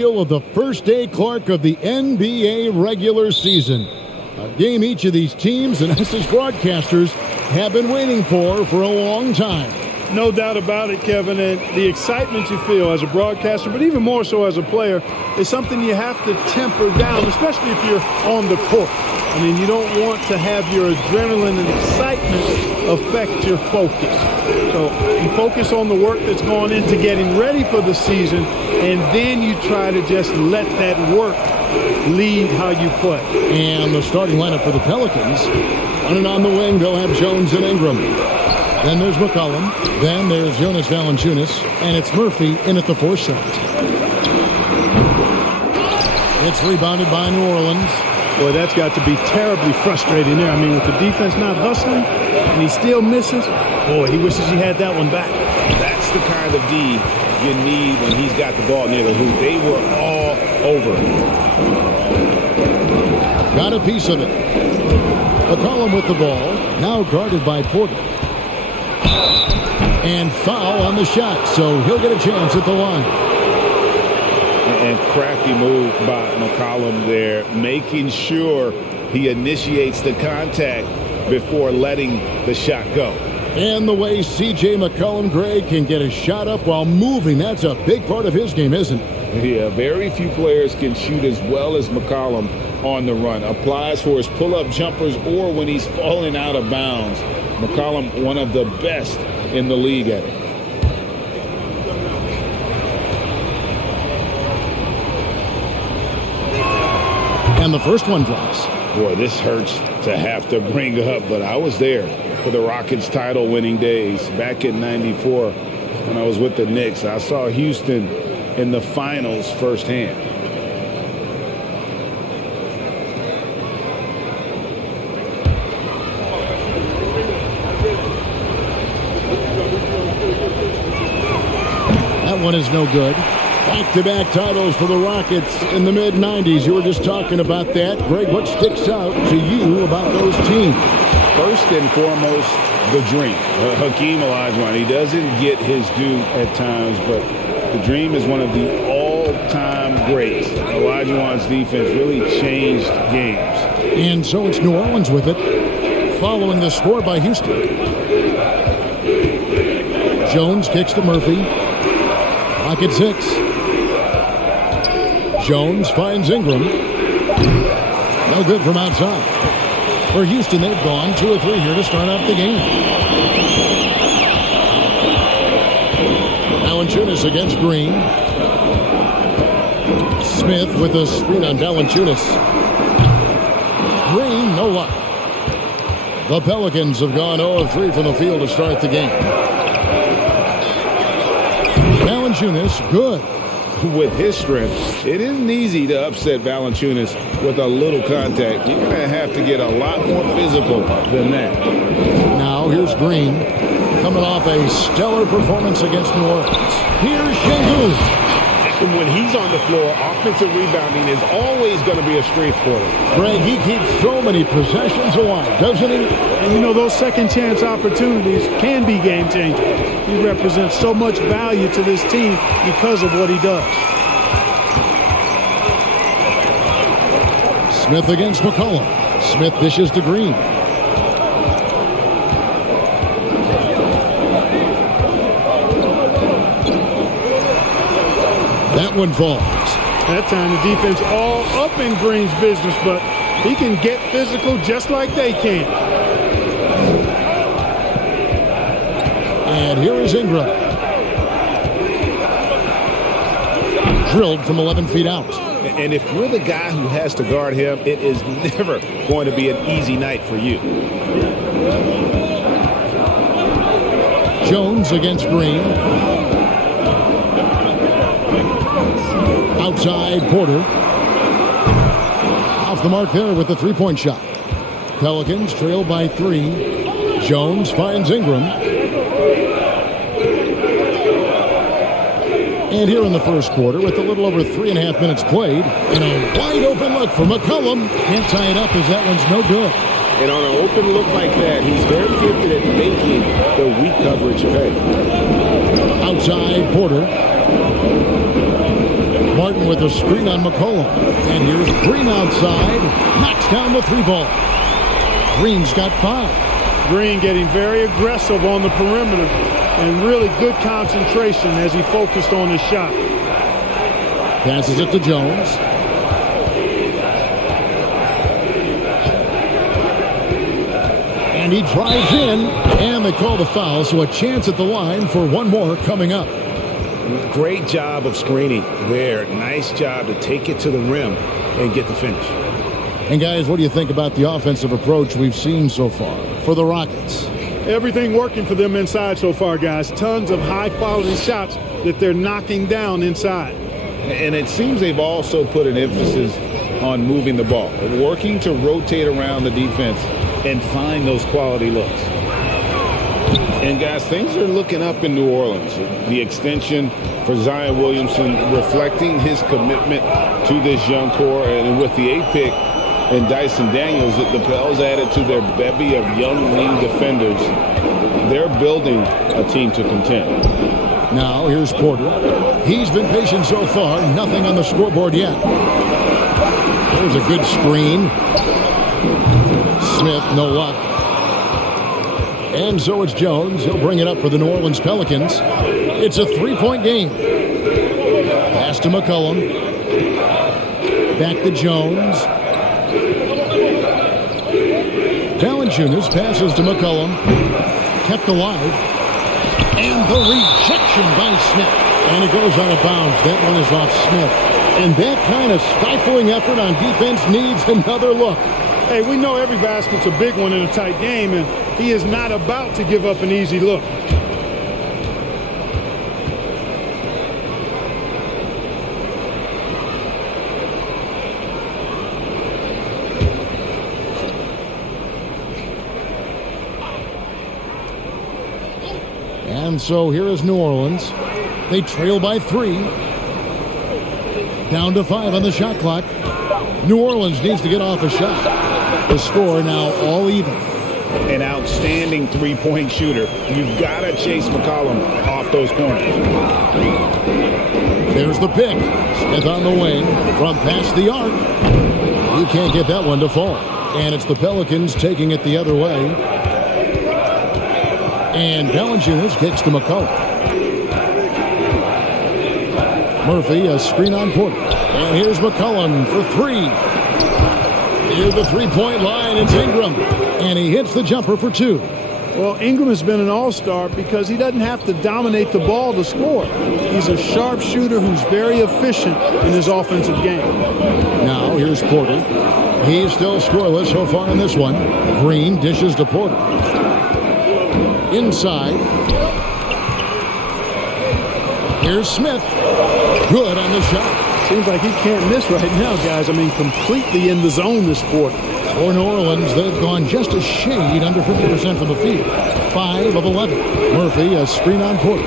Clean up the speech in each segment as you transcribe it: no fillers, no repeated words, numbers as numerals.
Of the first day Clark of the NBA regular season. A game each of these teams and us as broadcasters have been waiting for a long time. No doubt about it, Kevin, and the excitement you feel as a broadcaster, but even more so as a player, is something you have to temper down, especially if you're on the court. I mean, you don't want to have your adrenaline and excitement affect your focus. So you focus on the work that's gone into getting ready for the season, and then you try to just let that work lead how you play. And the starting lineup for the Pelicans, on and on the wing, they'll have Jones and Ingram. Then there's McCollum. Then there's Jonas Valanciunas. And it's Murphy in at the fourth shot. It's rebounded by New Orleans. Boy, that's got to be terribly frustrating there. I mean, with the defense not hustling and he still misses, boy, he wishes he had that one back. That's the kind of D you need when he's got the ball near the hoop. They were all over it. Got a piece of it. McCollum with the ball. Now guarded by Porter. And foul on the shot, so he'll get a chance at the line. And crafty move by McCollum there, making sure he initiates the contact before letting the shot go. And the way C.J. McCollum, Greg, can get a shot up while moving, that's a big part of his game, isn't it? Yeah, very few players can shoot as well as McCollum on the run. Applies for his pull-up jumpers or when he's falling out of bounds. McCollum, one of the best in the league at it. And the first one drops. Boy, this hurts to have to bring up, but I was there for the Rockets title-winning days back in '94 when I was with the Knicks. I saw Houston in the finals firsthand. That one is no good. Back-to-back titles for the Rockets in the mid-'90s. You were just talking about that. Greg, what sticks out to you about those teams? First and foremost, the dream. Hakeem Olajuwon, he doesn't get his due at times, but the dream is one of the all-time greats. Olajuwon's defense really changed games. And so it's New Orleans with it, following the score by Houston. Jones kicks to Murphy. Clock at 6. Jones finds Ingram. No good from outside. For Houston, they've gone 2 or 3 here to start out the game. Valanciunas against Green. Smith with a screen on Valanciunas. Green, no luck. The Pelicans have gone 0 of 3 from the field to start the game. Valanciunas, good. With his strength, it isn't easy to upset Valanciunas with a little contact. You're going to have to get a lot more physical than that. Now here's Green coming off a stellar performance against New Orleans. Here's Şengün. When he's on the floor, offensive rebounding is always going to be a strength for him. Greg, he keeps so many possessions alive, doesn't he? And you know, those second chance opportunities can be game changers. He represents so much value to this team because of what he does. Smith against McCollum. Smith dishes to Green. That one falls. That time the defense all up in Green's business, but he can get physical just like they can. And here is Ingram. Drilled from 11 feet out. And if you're the guy who has to guard him, it is never going to be an easy night for you. Jones against Green. Outside Porter. Off the mark there with the three-point shot. Pelicans trail by 3. Jones finds Ingram. And here in the first quarter, with a little over 3.5 minutes played, and a wide open look for McCollum. Can't tie it up as that one's no good. And on an open look like that, he's very gifted at making the weak coverage pay. Outside Porter. Martin with a screen on McCollum. And here's Green outside. Knocks down the 3-ball. Green's got 5. Green getting very aggressive on the perimeter and really good concentration as he focused on his shot. Passes it to Jones. And he drives in, and they call the foul, so a chance at the line for one more coming up. Great job of screening there. Nice job to take it to the rim and get the finish. And guys, what do you think about the offensive approach we've seen so far for the Rockets? Everything working for them inside so far, guys. Tons of high-quality shots that they're knocking down inside. And it seems they've also put an emphasis on moving the ball, working to rotate around the defense and find those quality looks. And guys, things are looking up in New Orleans. The extension for Zion Williamson reflecting his commitment to this young core, and with the 8th pick and Dyson Daniels, the Pels added to their bevy of young wing defenders. They're building a team to contend. Now here's Porter. He's been patient so far. Nothing on the scoreboard yet. There's a good screen. Smith, no luck. And so it's Jones. He'll bring it up for the New Orleans Pelicans. It's a 3-point game. Pass to McCollum. Back to Jones. Valanciunas passes to McCollum. Kept alive. And the rejection by Smith. And it goes out of bounds. That one is off Smith. And that kind of stifling effort on defense needs another look. Hey, we know every basket's a big one in a tight game, and he is not about to give up an easy look. And so here is New Orleans. They trail by 3. Down to 5 on the shot clock. New Orleans needs to get off a shot. The score now all even. An outstanding 3-point shooter. You've got to chase McCollum off those corners. There's the pick. Smith on the wing from past the arc. You can't get that one to fall. And it's the Pelicans taking it the other way. And Valanciunas kicks to McCollum. Murphy, a screen on Porter. And here's McCollum for 3. Near the 3-point line, it's Ingram. And he hits the jumper for 2. Well, Ingram has been an all-star because he doesn't have to dominate the ball to score. He's a sharp shooter who's very efficient in his offensive game. Now here's Porter. He's still scoreless so far in this one. Green dishes to Porter. Inside. Here's Smith. Good on the shot. Seems like he can't miss right now, guys. I mean, completely in the zone this quarter. For New Orleans, they've gone just a shade under 50% from the field. 5 of 11. Murphy, a screen on Porter.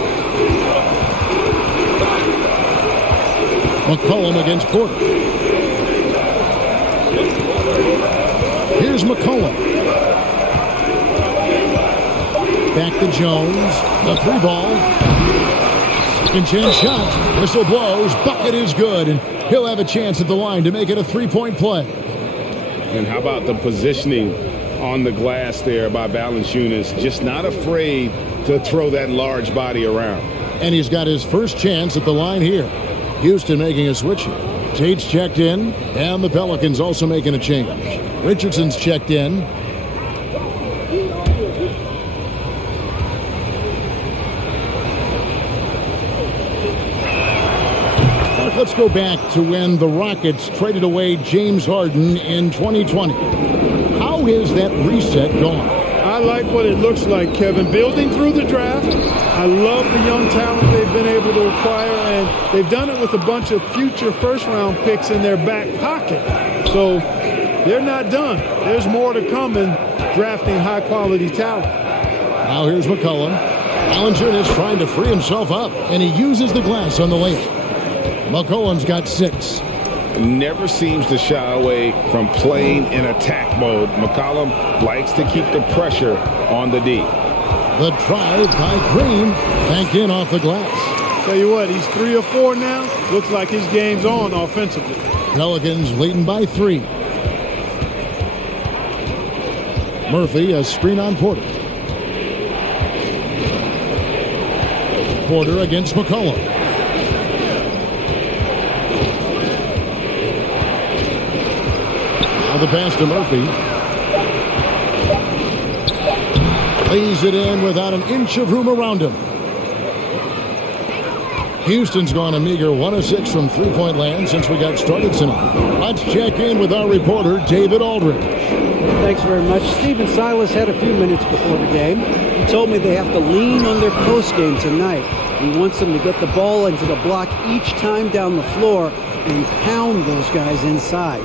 McCollum against Porter. Here's McCollum. Back to Jones. The 3-ball. Second chance shot. Whistle blows. Bucket is good. And he'll have a chance at the line to make it a 3-point play. And how about the positioning on the glass there by Valanciunas? Just not afraid to throw that large body around. And he's got his first chance at the line here. Houston making a switch here. Tate's checked in. And the Pelicans also making a change. Richardson's checked in. Let's go back to when the Rockets traded away James Harden in 2020. How has that reset gone? I like what it looks like, Kevin. Building through the draft. I love the young talent they've been able to acquire, and they've done it with a bunch of future first-round picks in their back pocket. So they're not done. There's more to come in drafting high-quality talent. Now here's McCollum. Valanciunas trying to free himself up, and he uses the glass on the layup. McCollum's got 6. Never seems to shy away from playing in attack mode. McCollum likes to keep the pressure on the D. The drive by Green. Banked in off the glass. Tell you what, he's 3 or 4 now. Looks like his game's on offensively. Pelicans leading by 3. Murphy, a screen on Porter. Porter against McCollum. Now the pass to Murphy. Lays it in without an inch of room around him. Houston's gone a meager 1 of 6 from three-point land since we got started tonight. Let's check in with our reporter, David Aldridge. Thanks very much. Stephen Silas had a few minutes before the game. He told me they have to lean on their post game tonight. He wants them to get the ball into the block each time down the floor and pound those guys inside.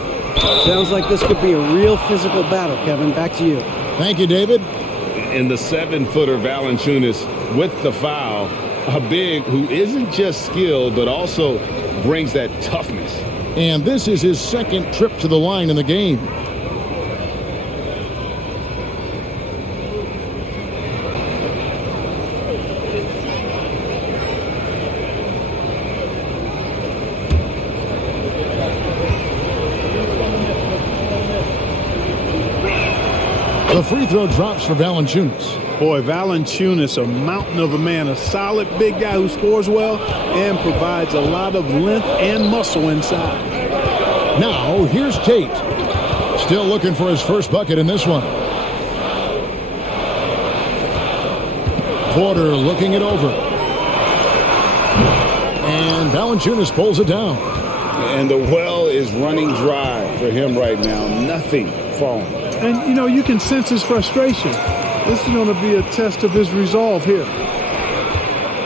Sounds like this could be a real physical battle, Kevin. Back to you. Thank you, David. And the 7-footer Valanciunas with the foul. A big who isn't just skilled, but also brings that toughness. And this is his second trip to the line in the game. The free throw drops for Valanciunas. Boy, Valanciunas, a mountain of a man, a solid big guy who scores well and provides a lot of length and muscle inside. Now, here's Tate. Still looking for his first bucket in this one. Porter looking it over. And Valanciunas pulls it down. And the well is running dry for him right now. Nothing falling. And, you know, you can sense his frustration. This is going to be a test of his resolve here.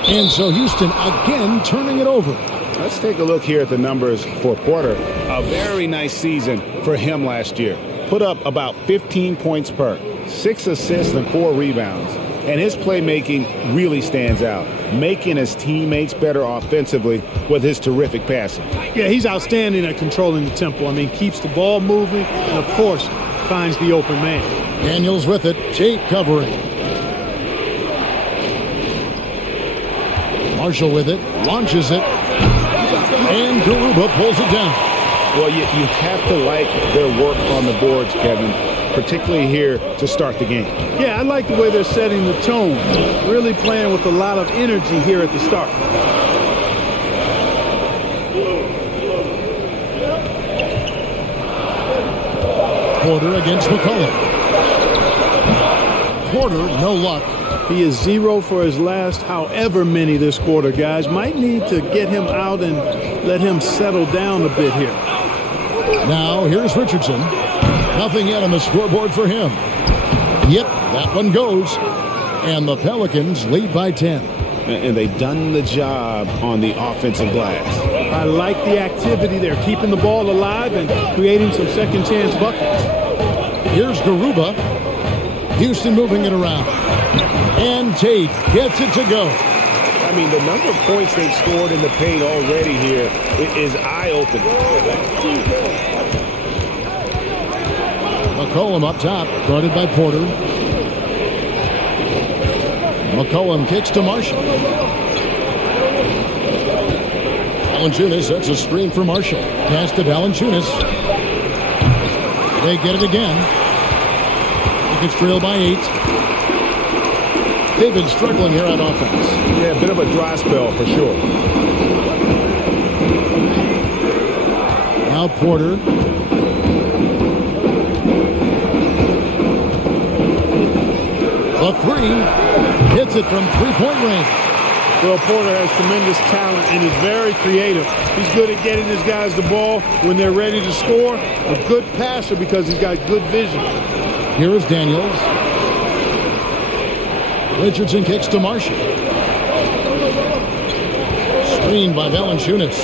And so Houston again turning it over. Let's take a look here at the numbers for Porter. A very nice season for him last year. Put up about 15 points per, 6 assists and 4 rebounds. And his playmaking really stands out, making his teammates better offensively with his terrific passing. Yeah, he's outstanding at controlling the tempo. I mean, keeps the ball moving and, of course, finds the open man. Daniels with it. Tate covering. Marshall with it. Launches it. And Garuba pulls it down. Well, you have to like their work on the boards, Kevin, particularly here to start the game. Yeah, I like the way they're setting the tone. Really playing with a lot of energy here at the start. Porter against McCollum. Porter, no luck. He is 0 for his last however many this quarter, guys. Might need to get him out and let him settle down a bit here. Now, here's Richardson. Nothing yet on the scoreboard for him. Yep, that one goes. And the Pelicans lead by 10. And they've done the job on the offensive glass. I like the activity there, keeping the ball alive and creating some second chance buckets. Here's Garuba. Houston moving it around. And Tate gets it to go. I mean, the number of points they've scored in the paint already here is eye-opening. McCollum up top, guarded by Porter. McCollum kicks to Marshall. Valanciunas sets a screen for Marshall. Pass to Valanciunas. They get it again. It's trailed by 8. They've been struggling here on offense. Yeah, a bit of a dry spell for sure. Now Porter. The 3 hits it from three-point range. Well, Porter has tremendous talent and is very creative. He's good at getting his guys the ball when they're ready to score. A good passer because he's got good vision. Here is Daniels. Richardson kicks to Marshall. Screened by Valanciunas.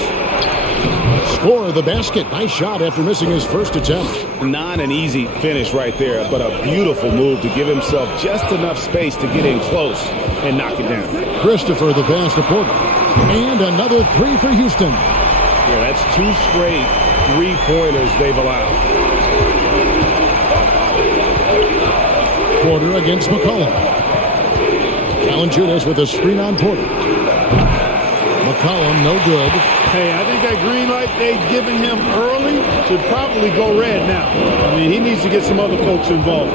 Score the basket. Nice shot after missing his first attempt. Not an easy finish right there, but a beautiful move to give himself just enough space to get in close and knock it down. Christopher the pass to Porter. And another 3 for Houston. Yeah, that's 2 straight three-pointers they've allowed. Porter against McCollum. Valanciunas with a screen on Porter. McCollum, no good. Hey, I think that green light they've given him early should probably go red now. I mean, he needs to get some other folks involved.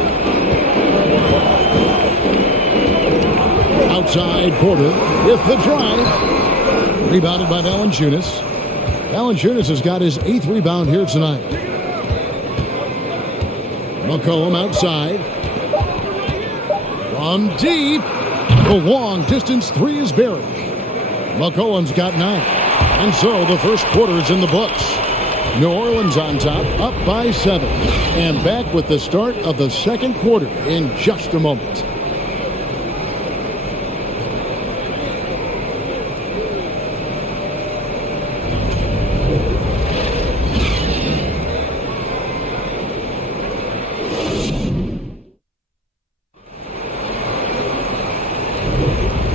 Outside, Porter with the drive. Rebounded by Valanciunas. Valanciunas has got his 8th rebound here tonight. McCollum outside. From deep. The long distance 3 is buried. McCollum's got 9. And so the first quarter is in the books. New Orleans on top, up by 7. And back with the start of the second quarter in just a moment.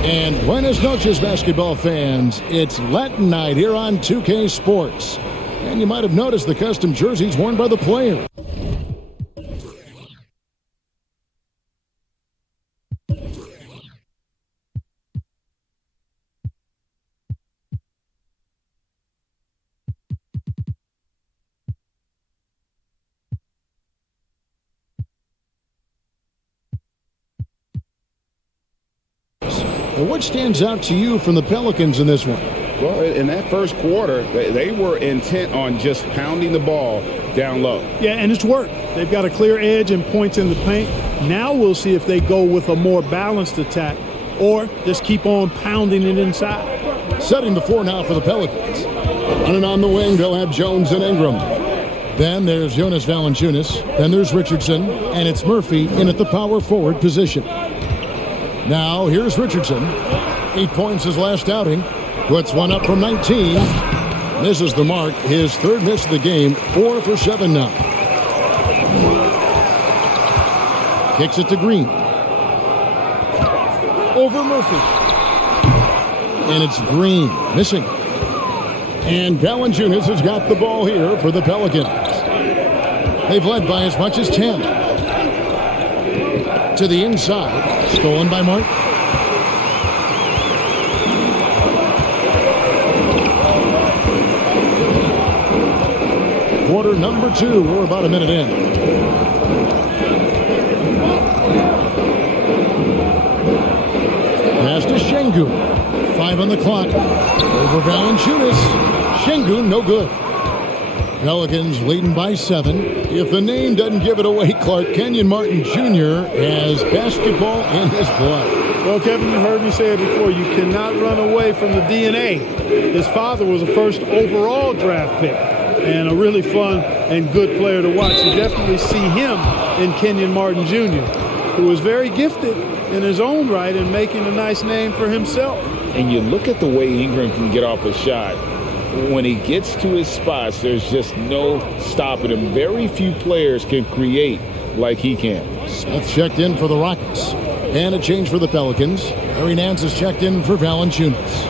And buenas noches, basketball fans. It's Latin night here on 2K Sports. And you might have noticed the custom jerseys worn by the player. What stands out to you from the Pelicans in this one? Well, in that first quarter, they were intent on just pounding the ball down low. Yeah, and it's worked. They've got a clear edge and points in the paint. Now we'll see if they go with a more balanced attack or just keep on pounding it inside. Setting the floor now for the Pelicans. Running on the wing, they'll have Jones and Ingram. Then there's Jonas Valanciunas. Then there's Richardson. And it's Murphy in at the power forward position. Now, here's Richardson. 8 points his last outing. Puts one up from 19. Misses the mark. His 3rd miss of the game. 4 for 7 now. Kicks it to Green. Over Murphy. And it's Green missing. And Valanciunas has got the ball here for the Pelicans. They've led by as much as 10. To the inside. Stolen by Mark. Quarter number 2. We're about a minute in. Pass to Şengün. 5 on the clock. Over Valanciunas. Şengün, no good. Pelicans leading by 7. If the name doesn't give it away, Clark, Kenyon Martin Jr. has basketball in his blood. Well, Kevin, you heard me say it before. You cannot run away from the DNA. His father was a first overall draft pick and a really fun and good player to watch. You definitely see him in Kenyon Martin Jr., who is very gifted in his own right and making a nice name for himself. And you look at the way Ingram can get off a shot. When he gets to his spots, there's just no stopping him. Very few players can create like he can. Smith checked in for the Rockets. And a change for the Pelicans. Larry Nance has checked in for Valanciunas.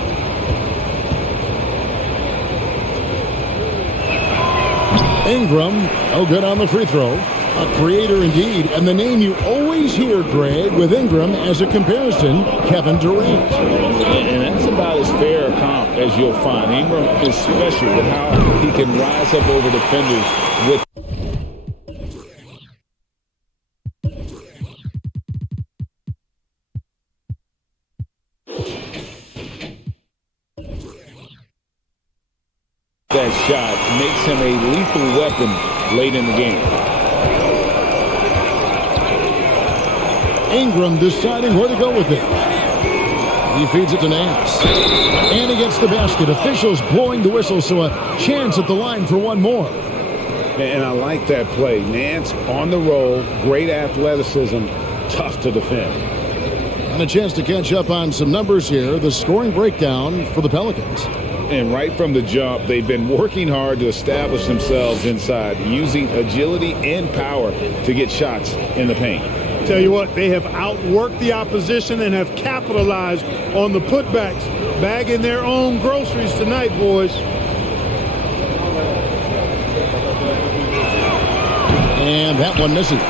Ingram, no good on the free throw. A creator indeed, and the name you always hear, Greg, with Ingram as a comparison, Kevin Durant. And that's about as fair a comp as you'll find. Ingram is special with how he can rise up over defenders with that shot. Makes him a lethal weapon late in the game. Ingram deciding where to go with it. He feeds it to Nance. And he gets the basket. Officials blowing the whistle, so a chance at the line for one more. And I like that play. Nance on the roll, great athleticism, tough to defend. And a chance to catch up on some numbers here. The scoring breakdown for the Pelicans. And right from the jump, they've been working hard to establish themselves inside, using agility and power to get shots in the paint. Tell you what, they have outworked the opposition and have capitalized on the putbacks, bagging their own groceries tonight, boys. And that one misses.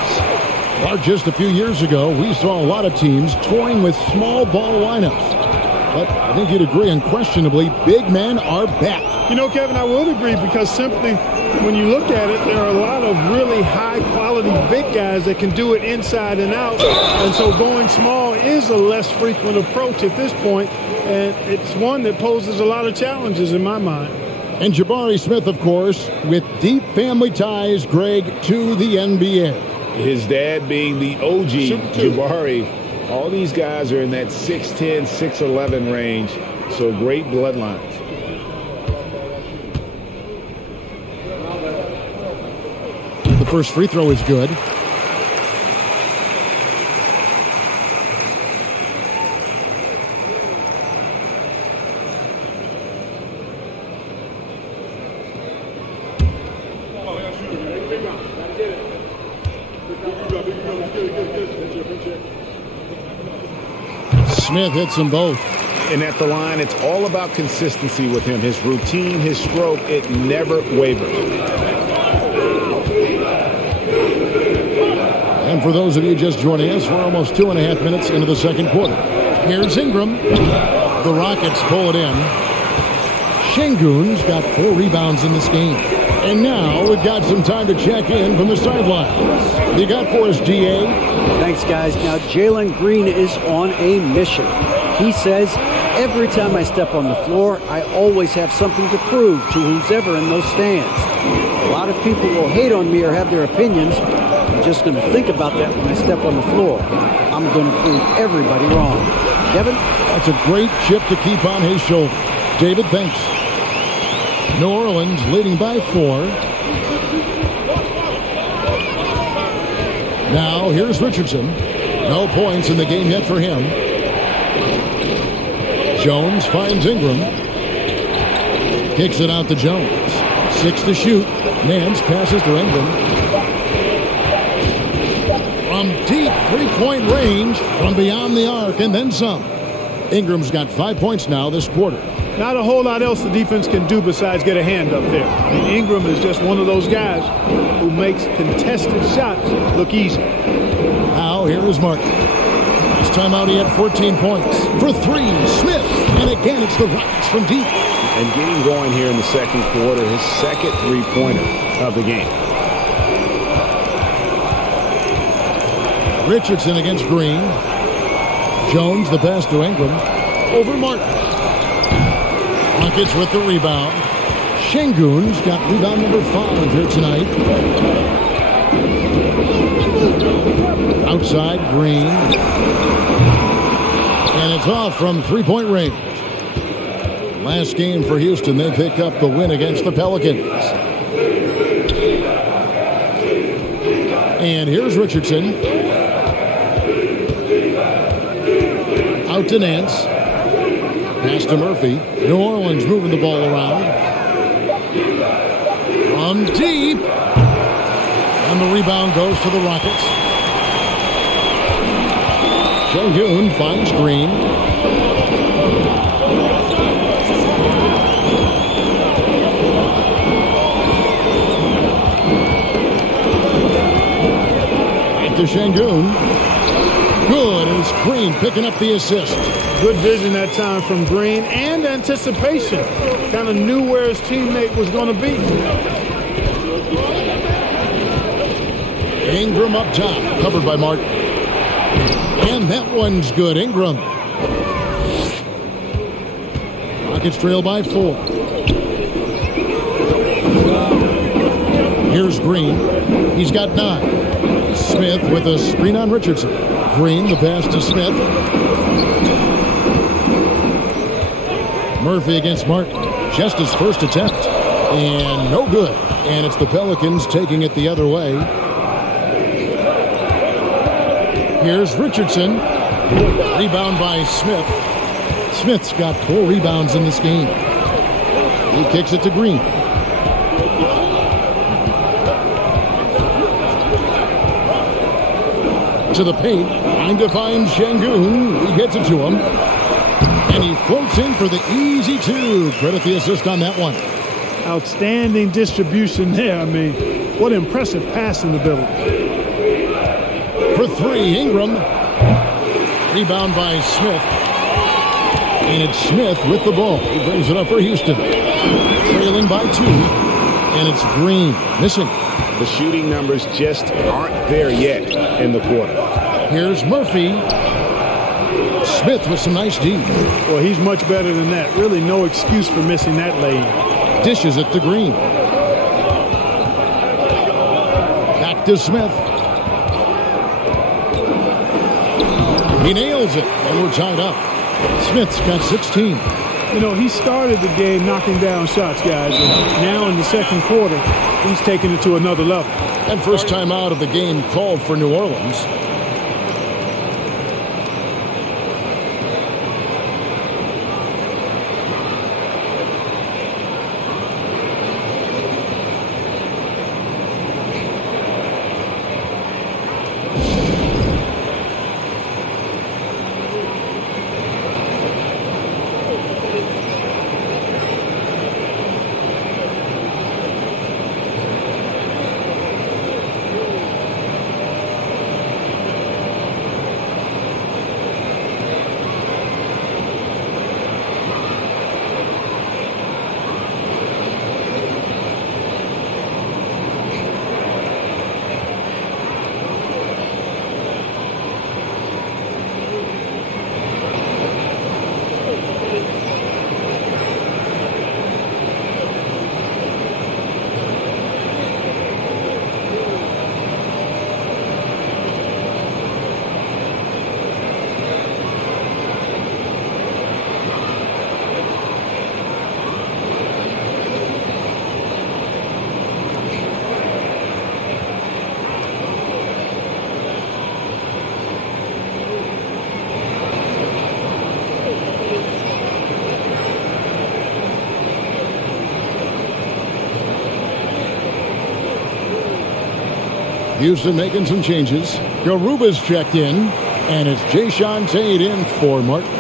Or just a few years ago, we saw a lot of teams toying with small ball lineups. But I think you'd agree unquestionably, big men are back. You know, Kevin, I would agree because simply when you look at it, there are a lot of really high-quality big guys that can do it inside and out. And so going small is a less frequent approach at this point, and it's one that poses a lot of challenges in my mind. And Jabari Smith, of course, with deep family ties, Greg, to the NBA. His dad being the OG, Jabari. All these guys are in that 6'10", 6'11" range, so great bloodlines. The first free throw is good. Smith hits them both. And at the line, it's all about consistency with him. His routine, his stroke, it never wavers. And for those of you just joining us, we're almost 2.5 minutes into the second quarter. Here's Ingram. The Rockets pull it in. Şengün's got 4 rebounds in this game. And now we've got some time to check in from the sidelines. You got for us, DA? Thanks, guys. Now, Jalen Green is on a mission. He says, every time I step on the floor, I always have something to prove to who's ever in those stands. A lot of people will hate on me or have their opinions. I'm just going to think about that when I step on the floor. I'm going to prove everybody wrong. Kevin? That's a great chip to keep on his shoulder. David, thanks. New Orleans leading by 4. Now, here's Richardson. No points in the game yet for him. Jones finds Ingram. Kicks it out to Jones. 6 to shoot. Nance passes to Ingram. From deep three-point range, from beyond the arc, and then some. Ingram's got 5 points now this quarter. Not a whole lot else the defense can do besides get a hand up there. I mean, Ingram is just one of those guys who makes contested shots look easy. Now, here is Martin. Last time out, he had 14 points. For 3, Smith. And again, it's the Rockets from deep. And getting going here in the second quarter, his second three-pointer of the game. Richardson against Green. Jones, the pass to Ingram. Over Martin. Rockets with the rebound. Şengün's got rebound number 5 here tonight. Outside, Green. And it's off from three-point range. Last game for Houston, they pick up the win against the Pelicans. And here's Richardson. Out to Nance. Pass to Murphy. New Orleans moving the ball around. From deep. And the rebound goes to the Rockets. Şengün finds Green. To Şengün. Good, and it's Green picking up the assist. Good vision that time from Green and anticipation. Kind of knew where his teammate was going to be. Ingram up top, covered by Martin. And that one's good, Ingram. Rockets trail by 4. Here's Green. He's got 9. Smith with a screen on Richardson. Green, the pass to Smith. Murphy against Martin. Just his first attempt. And no good. And it's the Pelicans taking it the other way. Here's Richardson. Rebound by Smith. Smith's got 4 rebounds in this game. He kicks it to Green. To the paint, trying to find Şengün. He gets it to him. And he floats in for the easy 2. Credit the assist on that one. Outstanding distribution there. I mean, what impressive passing ability. For 3, Ingram. Rebound by Smith. And it's Smith with the ball. He brings it up for Houston. Trailing by 2. And it's Green missing. The shooting numbers just aren't there yet in the quarter. Here's Murphy. Smith with some nice D. Well, he's much better than that. Really no excuse for missing that lane. Dishes it to Green. Back to Smith. He nails it, and we're tied up. Smith's got 16. You know, he started the game knocking down shots, guys. And now in the second quarter, he's taking it to another level. And first time out of the game called for New Orleans. Houston making some changes. Garuba's checked in, and it's Jayshawn Tate in for Martin.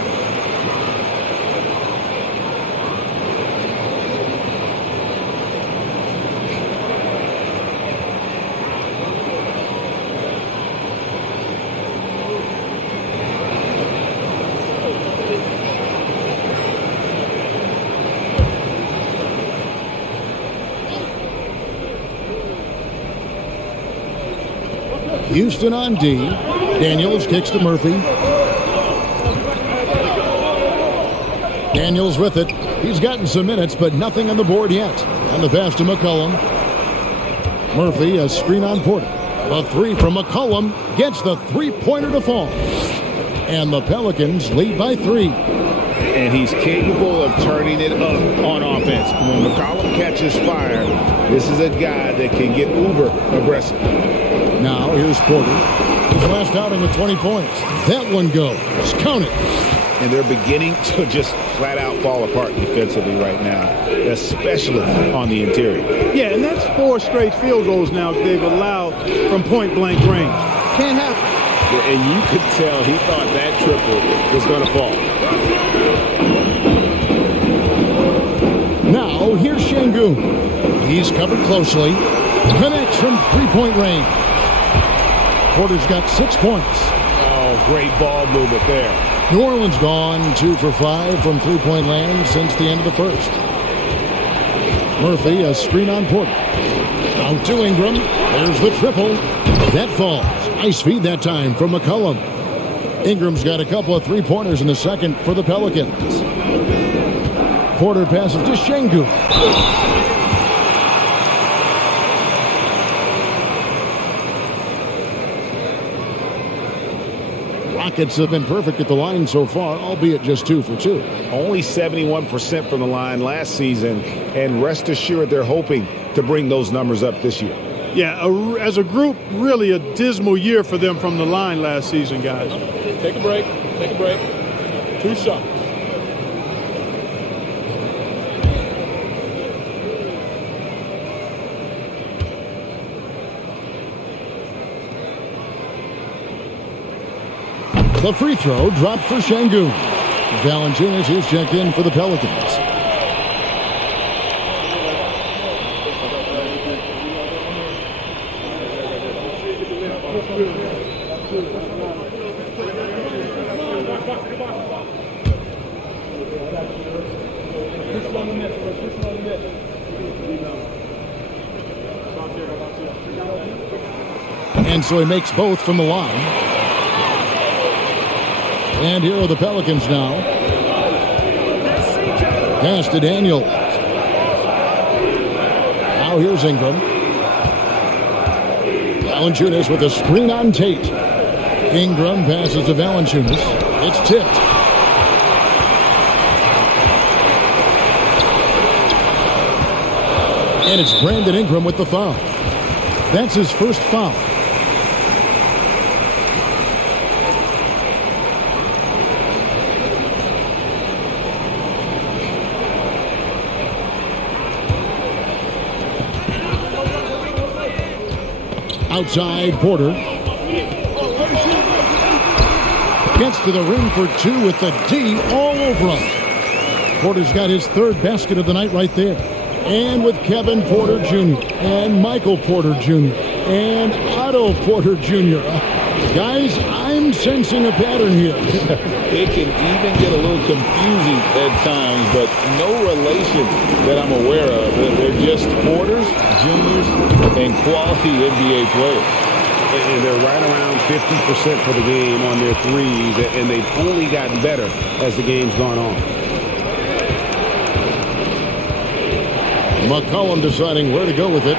Houston on D. Daniels kicks to Murphy. Daniels with it. He's gotten some minutes, but nothing on the board yet. And the pass to McCollum. Murphy, a screen on Porter. A three from McCollum gets the three-pointer to fall. And the Pelicans lead by 3. And he's capable of turning it up on offense. When McCollum catches fire, this is a guy that can get uber aggressive. Now here's Porter. His last outing with 20 points. That one goes. Count it. And they're beginning to just flat out fall apart defensively right now, especially on the interior. Yeah, and that's 4 straight field goals now they've allowed from point-blank range. Can't happen. Yeah, and you could tell he thought that triple was going to fall. Now here's Şengün. He's covered closely. Connects from three-point range. Porter's got 6 points. Oh, great ball movement there. New Orleans gone 2 for 5 from three-point land since the end of the first. Murphy, a screen on Porter. Out to Ingram. There's the triple. That falls. Nice feed that time from McCollum. Ingram's got a couple of three-pointers in the second for the Pelicans. Porter passes to Şengün. Rockets have been perfect at the line so far, albeit just 2 for 2. Only 71% from the line last season, and rest assured they're hoping to bring those numbers up this year. Yeah, as a group, really a dismal year for them from the line last season, guys. Take a break. Take a break. 2 shots. The free throw dropped for Şengün. Valanciunas is checked in for the Pelicans. And so he makes both from the line. And here are the Pelicans now. Pass to Daniels. Now here's Ingram. Valanciunas with a screen on Tate. Ingram passes to Valanciunas. It's tipped. And it's Brandon Ingram with the foul. That's his first foul. Outside, Porter. Gets to the rim for two with the D all over him. Porter's got his third basket of the night right there. And with Kevin Porter Jr. and Michael Porter Jr. and Otto Porter Jr. Guys, I'm sensing a pattern here. It can even get a little confusing at times, but no relation that I'm aware of. They're just Porters, Juniors, and quality NBA players. And they're right around 50% for the game on their threes, and they've only gotten better as the game's gone on. McCollum deciding where to go with it.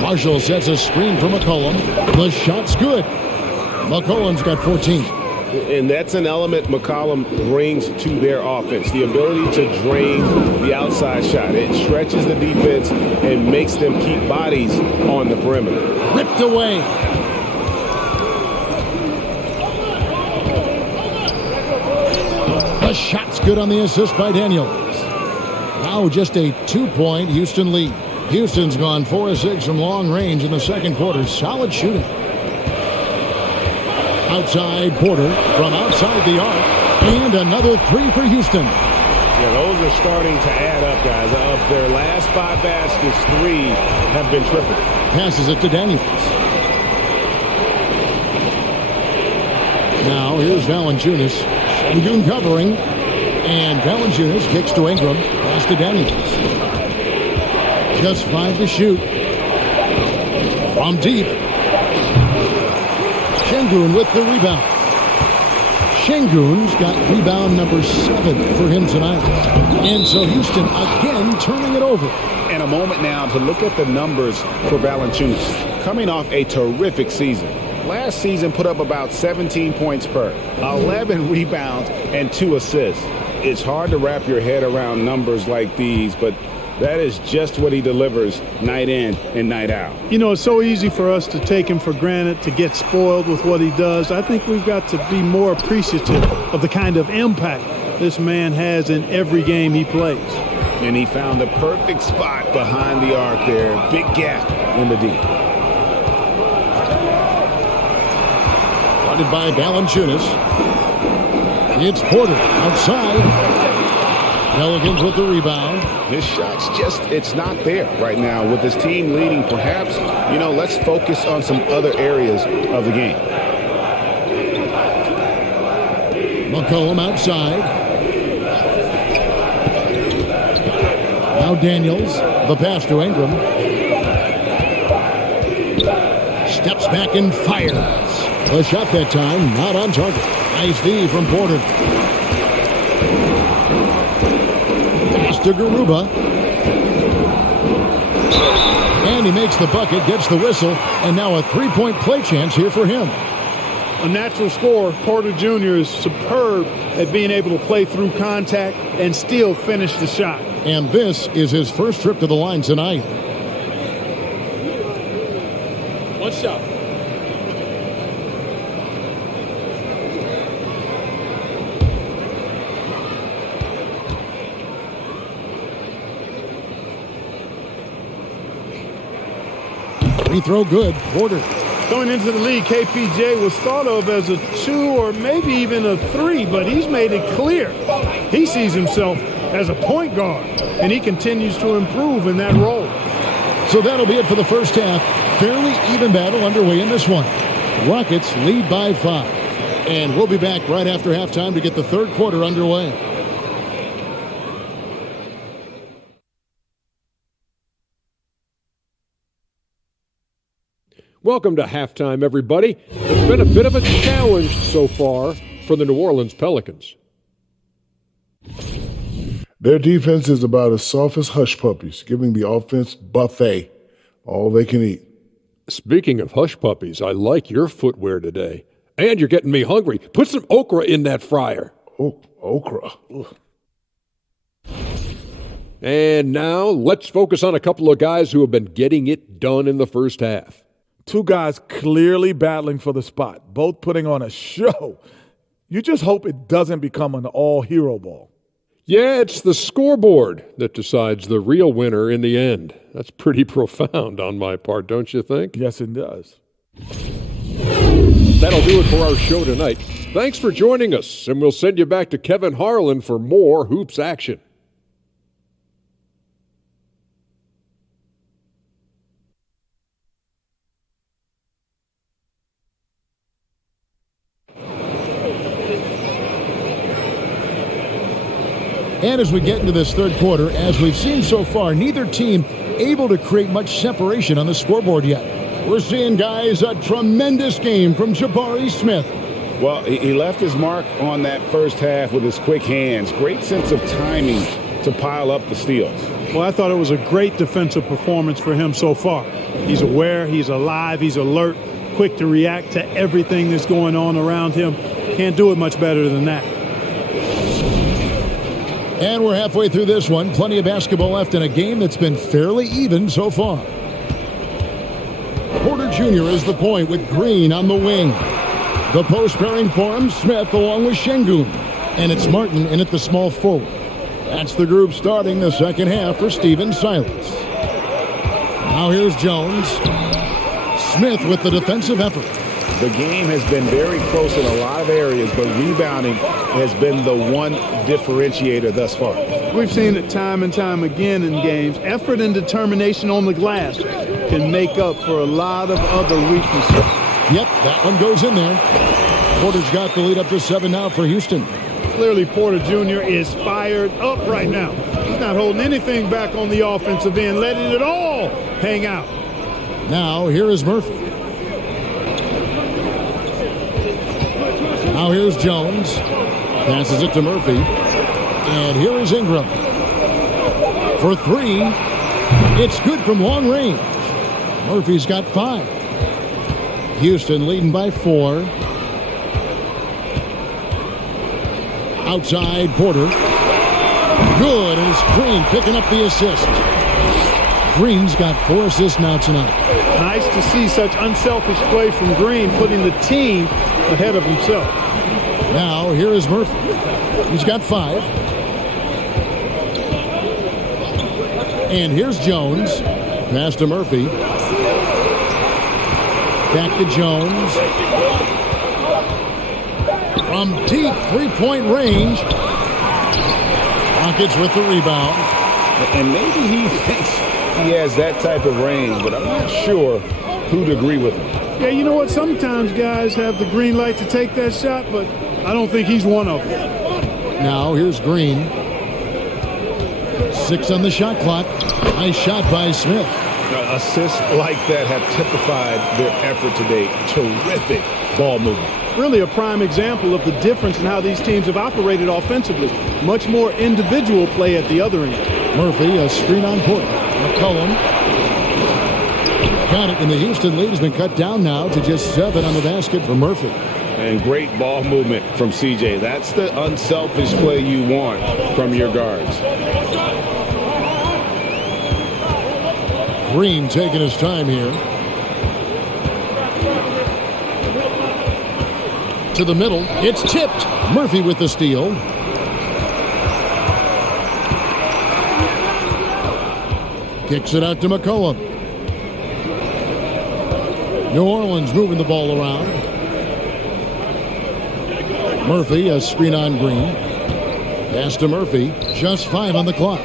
Marshall sets a screen for McCollum. The shot's good. McCollum's got 14. And that's an element McCollum brings to their offense, the ability to drain the outside shot. It stretches the defense and makes them keep bodies on the perimeter. Ripped away. The shot's good on the assist by Daniels. Now just a 2-point Houston lead. Houston's gone 4 of 6 from long range in the second quarter. Solid shooting. Outside Porter from outside the arc. And another 3 for Houston. Yeah, those are starting to add up, guys. Of their last 5 baskets, 3 have been triple. Passes it to Daniels. Now here's Valanciunas. Sengun covering. And Valanciunas kicks to Ingram. Pass to Daniels. Just 5 to shoot. From deep. Sengun with the rebound. Sengun's got rebound number 7 for him tonight. And so Houston again turning it over. And a moment now to look at the numbers for Valanciunas. Coming off a terrific season. Last season put up about 17 points per, 11 rebounds, and 2 assists. It's hard to wrap your head around numbers like these, but that is just what he delivers night in and night out. You know, it's so easy for us to take him for granted, to get spoiled with what he does. I think we've got to be more appreciative of the kind of impact this man has in every game he plays. And he found the perfect spot behind the arc there. Big gap in the deep. Guarded by Valanciunas. It's Porter outside. Pelicans with the rebound. His shot's just, it's not there right now. With his team leading, perhaps, let's focus on some other areas of the game. McCollum outside. Now Daniels. The pass to Ingram. Steps back and fires. The shot that time, not on target. Nice D from Porter. Pass to Garuba. And he makes the bucket, gets the whistle, and now a 3-point play chance here for him. A natural scorer, Porter Jr. is superb at being able to play through contact and still finish the shot. And this is his first trip to the line tonight. One shot. Free throw good. Porter. Going into the league, KPJ was thought of as a 2 or maybe even a 3, but he's made it clear he sees himself as a point guard, and he continues to improve in that role. So that'll be it for the first half. Fairly even battle underway in this one. Rockets lead by 5. And we'll be back right after halftime to get the third quarter underway. Welcome to halftime, everybody. It's been a bit of a challenge so far for the New Orleans Pelicans. Their defense is about as soft as hush puppies, giving the offense buffet, all they can eat. Speaking of hush puppies, I like your footwear today. And you're getting me hungry. Put some okra in that fryer. Oh, okra. Ugh. And now let's focus on a couple of guys who have been getting it done in the first half. Two guys clearly battling for the spot, both putting on a show. You just hope it doesn't become an all-hero ball. Yeah, it's the scoreboard that decides the real winner in the end. That's pretty profound on my part, don't you think? Yes, it does. That'll do it for our show tonight. Thanks for joining us, and we'll send you back to Kevin Harlan for more Hoops action. And as we get into this third quarter, as we've seen so far, neither team able to create much separation on the scoreboard yet. We're seeing, guys, a tremendous game from Jabari Smith. Well, he left his mark on that first half with his quick hands. Great sense of timing to pile up the steals. Well, I thought it was a great defensive performance for him so far. He's aware, he's alive, he's alert, quick to react to everything that's going on around him. Can't do it much better than that. And we're halfway through this one. Plenty of basketball left in a game that's been fairly even so far. Porter Jr. is the point with Green on the wing. The post pairing for him, Smith along with Şengün. And it's Martin in at the small forward. That's the group starting the second half for Stephen Silas. Now here's Jones. Smith with the defensive effort. The game has been very close in a lot of areas, but rebounding has been the one differentiator thus far. We've seen it time and time again in games. Effort and determination on the glass can make up for a lot of other weaknesses. Yep, that one goes in there. Porter's got the lead up to 7 now for Houston. Clearly, Porter Jr. is fired up right now. He's not holding anything back on the offensive end, letting it all hang out. Now, here is Murphy. Now here's Jones. Passes it to Murphy. And here is Ingram. For 3. It's good from long range. Murphy's got 5. Houston leading by 4. Outside, Porter. Good, and it's Green picking up the assist. Green's got 4 assists now tonight. Nice to see such unselfish play from Green, putting the team ahead of himself. Now, here is Murphy. He's got 5. And here's Jones. Pass to Murphy. Back to Jones. From deep three-point range. Rockets with the rebound. And maybe he thinks he has that type of range, but I'm not sure who'd agree with him. Yeah, you know what? Sometimes guys have the green light to take that shot, but I don't think he's one of them. Now here's Green. 6 on the shot clock. Nice shot by Smith. Assists like that have typified their effort today. Terrific ball movement. Really a prime example of the difference in how these teams have operated offensively. Much more individual play at the other end. Murphy, a screen on Porter. McCollum. Got it, and the Houston lead has been cut down now to just 7 on the basket for Murphy. And great ball movement from CJ. That's the unselfish play you want from your guards. Green taking his time here. To the middle. It's tipped. Murphy with the steal. Kicks it out to McCollum. New Orleans moving the ball around. Murphy, a screen on Green. Pass to Murphy. Just 5 on the clock.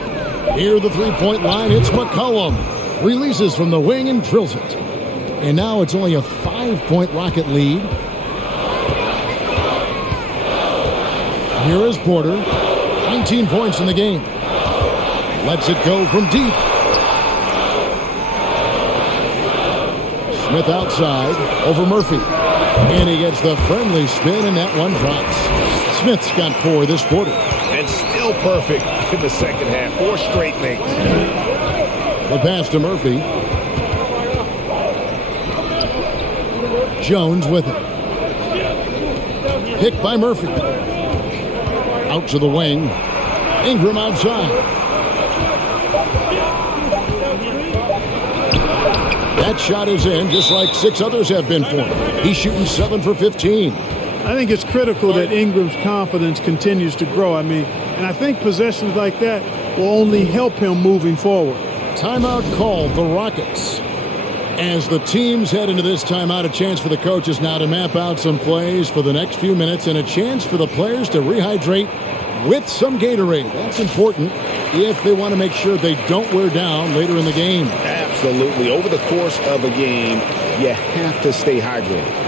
Near the three-point line, it's McCollum. Releases from the wing and drills it. And now it's only a 5-point Rocket lead. Here is Porter. 19 points in the game. Lets it go from deep. Smith outside over Murphy. And he gets the friendly spin, and that one drops. Smith's got 4 this quarter. And still perfect in the second half. 4 straight makes. The pass to Murphy. Jones with it. Picked by Murphy. Out to the wing. Ingram outside. That shot is in, just like 6 others have been for him. He's shooting 7 for 15. I think it's critical that Ingram's confidence continues to grow. And I think possessions like that will only help him moving forward. Timeout called the Rockets. As the teams head into this timeout, a chance for the coaches now to map out some plays for the next few minutes and a chance for the players to rehydrate with some Gatorade. That's important if they want to make sure they don't wear down later in the game. Absolutely. Over the course of a game, you have to stay hydrated.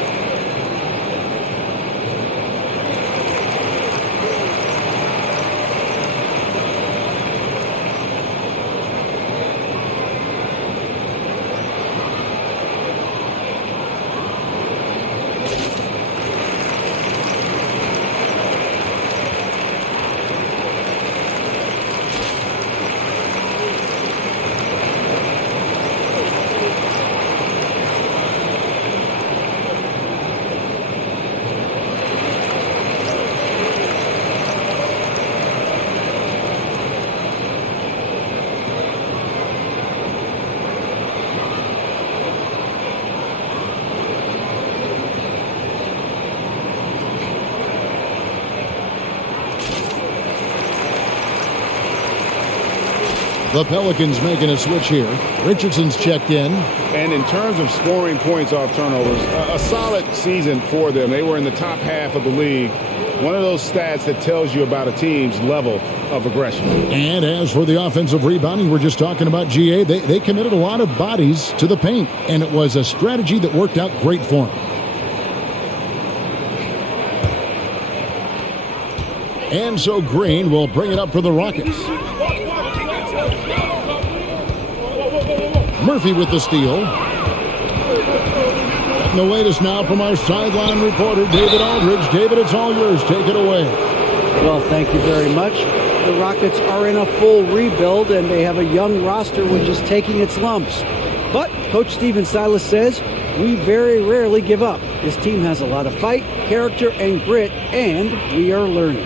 The Pelicans making a switch here. Richardson's checked in. And in terms of scoring points off turnovers, a solid season for them. They were in the top half of the league. One of those stats that tells you about a team's level of aggression. And as for the offensive rebounding, we're just talking about GA. They committed a lot of bodies to the paint, and it was a strategy that worked out great for them. And so Green will bring it up for the Rockets. Murphy with the steal. And the latest now from our sideline reporter, David Aldridge. David, it's all yours. Take it away. Well, thank you very much. The Rockets are in a full rebuild, and they have a young roster which is taking its lumps. But Coach Stephen Silas says, we very rarely give up. This team has a lot of fight, character, and grit, and we are learning.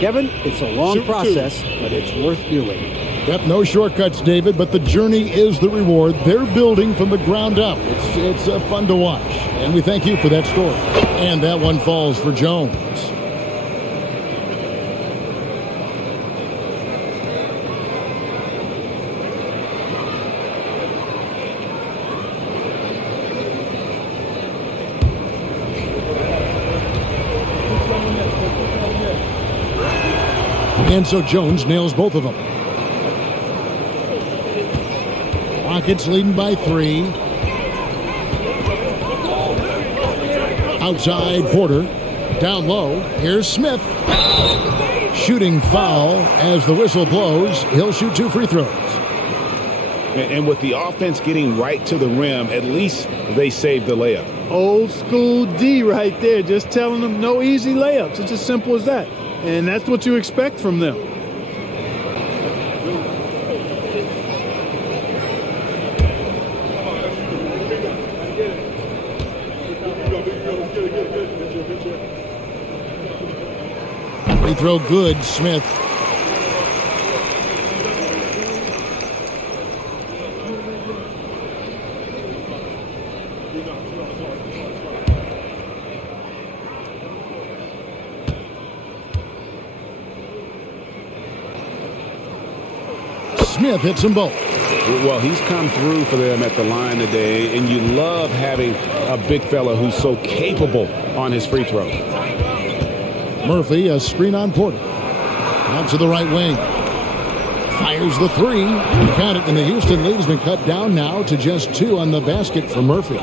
Kevin, it's a long process, but it's worth doing. Yep, no shortcuts, David, but the journey is the reward. They're building from the ground up. It's fun to watch, and we thank you for that story. And that one falls for Jones. And so Jones nails both of them. Rockets leading by 3. Outside Porter. Down low. Here's Smith. Shooting foul as the whistle blows. He'll shoot 2 free throws. And with the offense getting right to the rim, at least they saved the layup. Old school D right there, just telling them no easy layups. It's as simple as that. And that's what you expect from them. Free throw good, Smith. Smith hits them both. Well, he's come through for them at the line today, and you love having a big fella who's so capable on his free throws. Murphy, a screen on Porter. Out to the right wing. Fires the 3. Count it, and the Houston lead has been cut down now to just 2 on the basket for Murphy.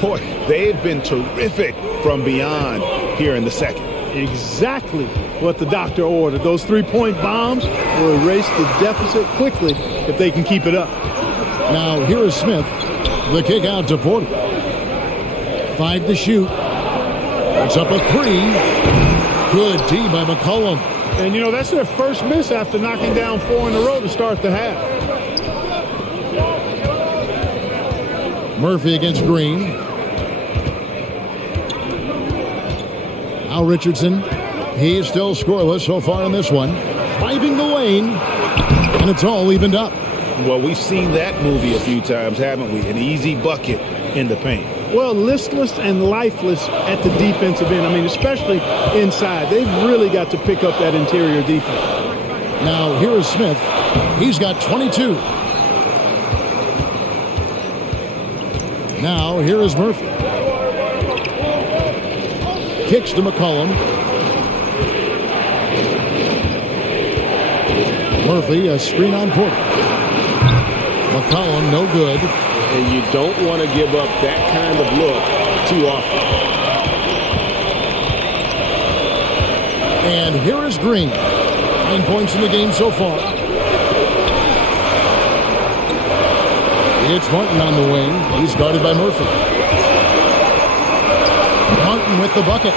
Boy, they've been terrific from beyond here in the second. Exactly what the doctor ordered. Those 3-point bombs will erase the deficit quickly if they can keep it up. Now, here is Smith. The kick out to Porter. 5 to shoot. It's up a 3. Good D by McCollum. And, you know, that's their first miss after knocking down 4 in a row to start the half. Murphy against Green. Now Richardson. He's still scoreless so far in this one. Driving the lane. And it's all evened up. Well, we've seen that movie a few times, haven't we? An easy bucket in the paint. Well, listless and lifeless at the defensive end. I mean, especially inside. They've really got to pick up that interior defense. Now, here is Smith. He's got 22. Now, here is Murphy. Kicks to McCollum. Murphy, a screen on Porter. McCollum, no good. And you don't want to give up that kind of look too often. And here is Green. 9 points in the game so far. It's Martin on the wing. He's guarded by Murphy. Martin with the bucket.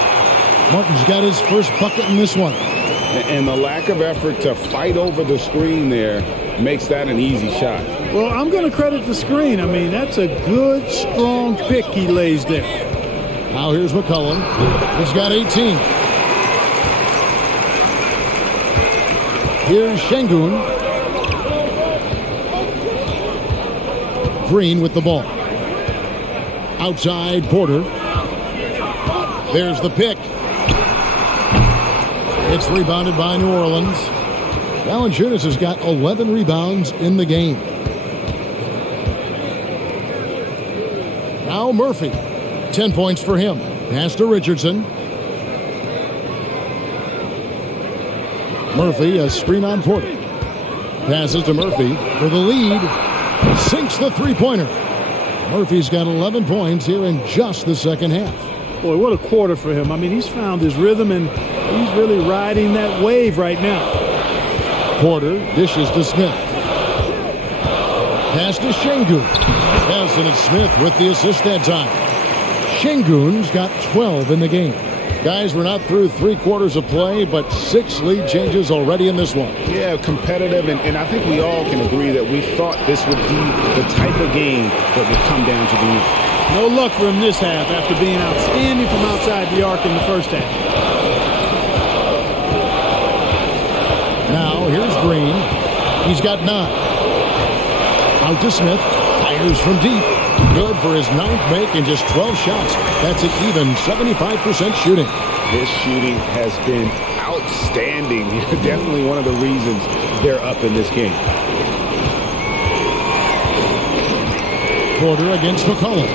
Martin's got his first bucket in this one. And the lack of effort to fight over the screen there makes that an easy shot. Well, I'm going to credit the screen. I mean, that's a good, strong pick he lays there. Now here's McCollum. He's got 18. Here's Şengün. Green with the ball. Outside Porter. There's the pick. It's rebounded by New Orleans. Valanciunas has got 11 rebounds in the game. Now Murphy. 10 points for him. Pass to Richardson. Murphy, a screen on Porter. Passes to Murphy for the lead. Sinks the three-pointer. Murphy's got 11 points here in just the second half. Boy, what a quarter for him. I mean, he's found his rhythm, and he's really riding that wave right now. Porter dishes to Smith. Pass to Şengün. Yes, and it's Smith with the assist that time. Şengün's got 12 in the game. Guys, we're not through 3 quarters of play, but 6 lead changes already in this one. Yeah, competitive, and I think we all can agree that we thought this would be the type of game that would come down to the end. No luck for him this half after being outstanding from outside the arc in the first half. Now, here's Green. He's got 9. Out to Smith. Fires from deep. Good for his 9th make and just 12 shots. That's an even 75% shooting. His shooting has been outstanding. Definitely one of the reasons they're up in this game. Porter against McCollum.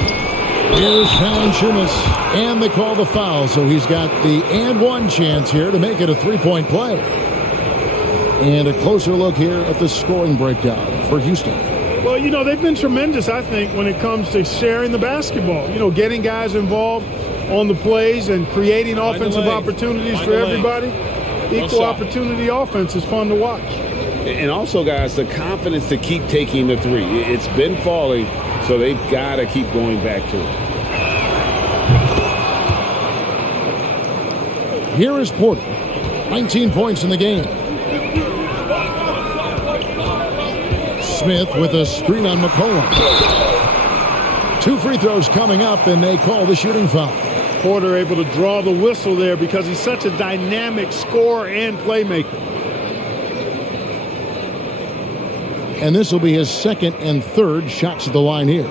Here's Valanciunas, and they call the foul, so he's got the and one chance here to make it a 3-point play. And a closer look here at the scoring breakdown for Houston. Well, you know, they've been tremendous, I think, when it comes to sharing the basketball. You know, getting guys involved on the plays and creating offensive opportunities for everybody. Equal opportunity offense is fun to watch. And also, guys, the confidence to keep taking the three. It's been falling, so they've got to keep going back to it. Here is Porter. 19 points in the game. Smith with a screen on McCollum. 2 free throws coming up, and they call the shooting foul. Porter able to draw the whistle there because he's such a dynamic scorer and playmaker. And this will be his 2nd and 3rd shots at the line here.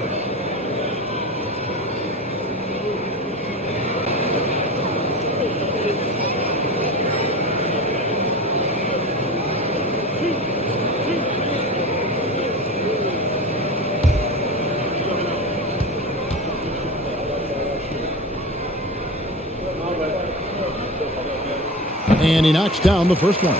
And he knocks down the first one.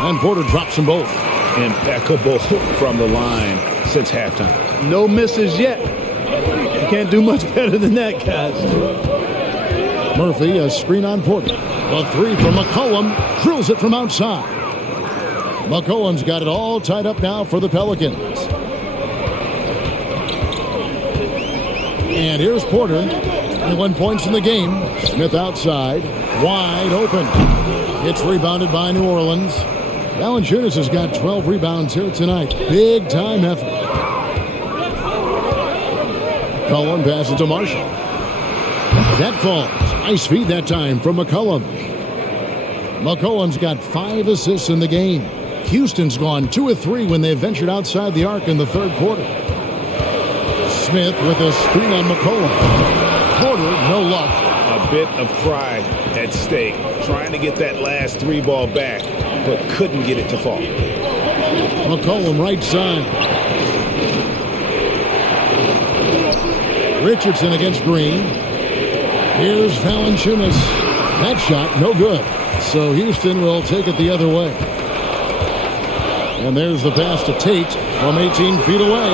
And Porter drops them both. Impeccable from the line. since halftime. No misses yet. You can't do much better than that, guys. Murphy, a screen on Porter. The three from McCollum, drills it from outside. McCollum's got it all tied up now for the Pelicans. And here's Porter. 21 points in the game. Smith outside, wide open. It's rebounded by New Orleans. Valanciunas has got 12 rebounds here tonight. Big time effort. McCollum passes to Marshall. That falls. Nice feed that time from McCollum. McCollum's got 5 assists in the game. Houston's gone 2 of 3 when they ventured outside the arc in the third quarter. Smith with a screen on McCollum. Porter, no luck. A bit of pride at stake, trying to get that last 3 ball back, but couldn't get it to fall. McCollum right side. Richardson against Green. Here's Valanciunas. That shot, no good. So Houston will take it the other way. And there's the pass to Tate from 18 feet away.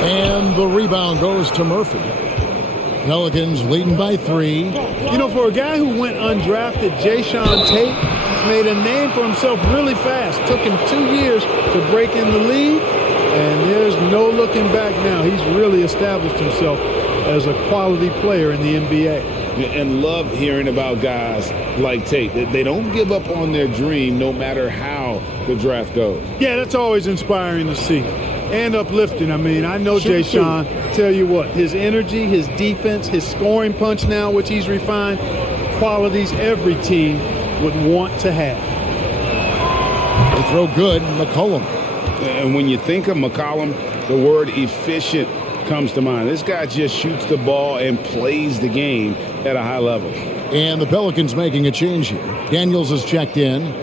And the rebound goes to Murphy. Pelicans leading by 3. You know, for a guy who went undrafted, Jayshawn Tate made a name for himself really fast. Took him 2 years to break in the league, and there's no looking back now. He's really established himself as a quality player in the NBA. And love hearing about guys like Tate. They don't give up on their dream no matter how the draft goes. Yeah, that's always inspiring to see. And uplifting. I mean, I know Jayshawn. Tell you what, his energy, his defense, his scoring punch now, which he's refined, qualities every team would want to have. They throw good, McCollum. And when you think of McCollum, the word efficient comes to mind. This guy just shoots the ball and plays the game at a high level. And the Pelicans making a change here. Daniels is checked in.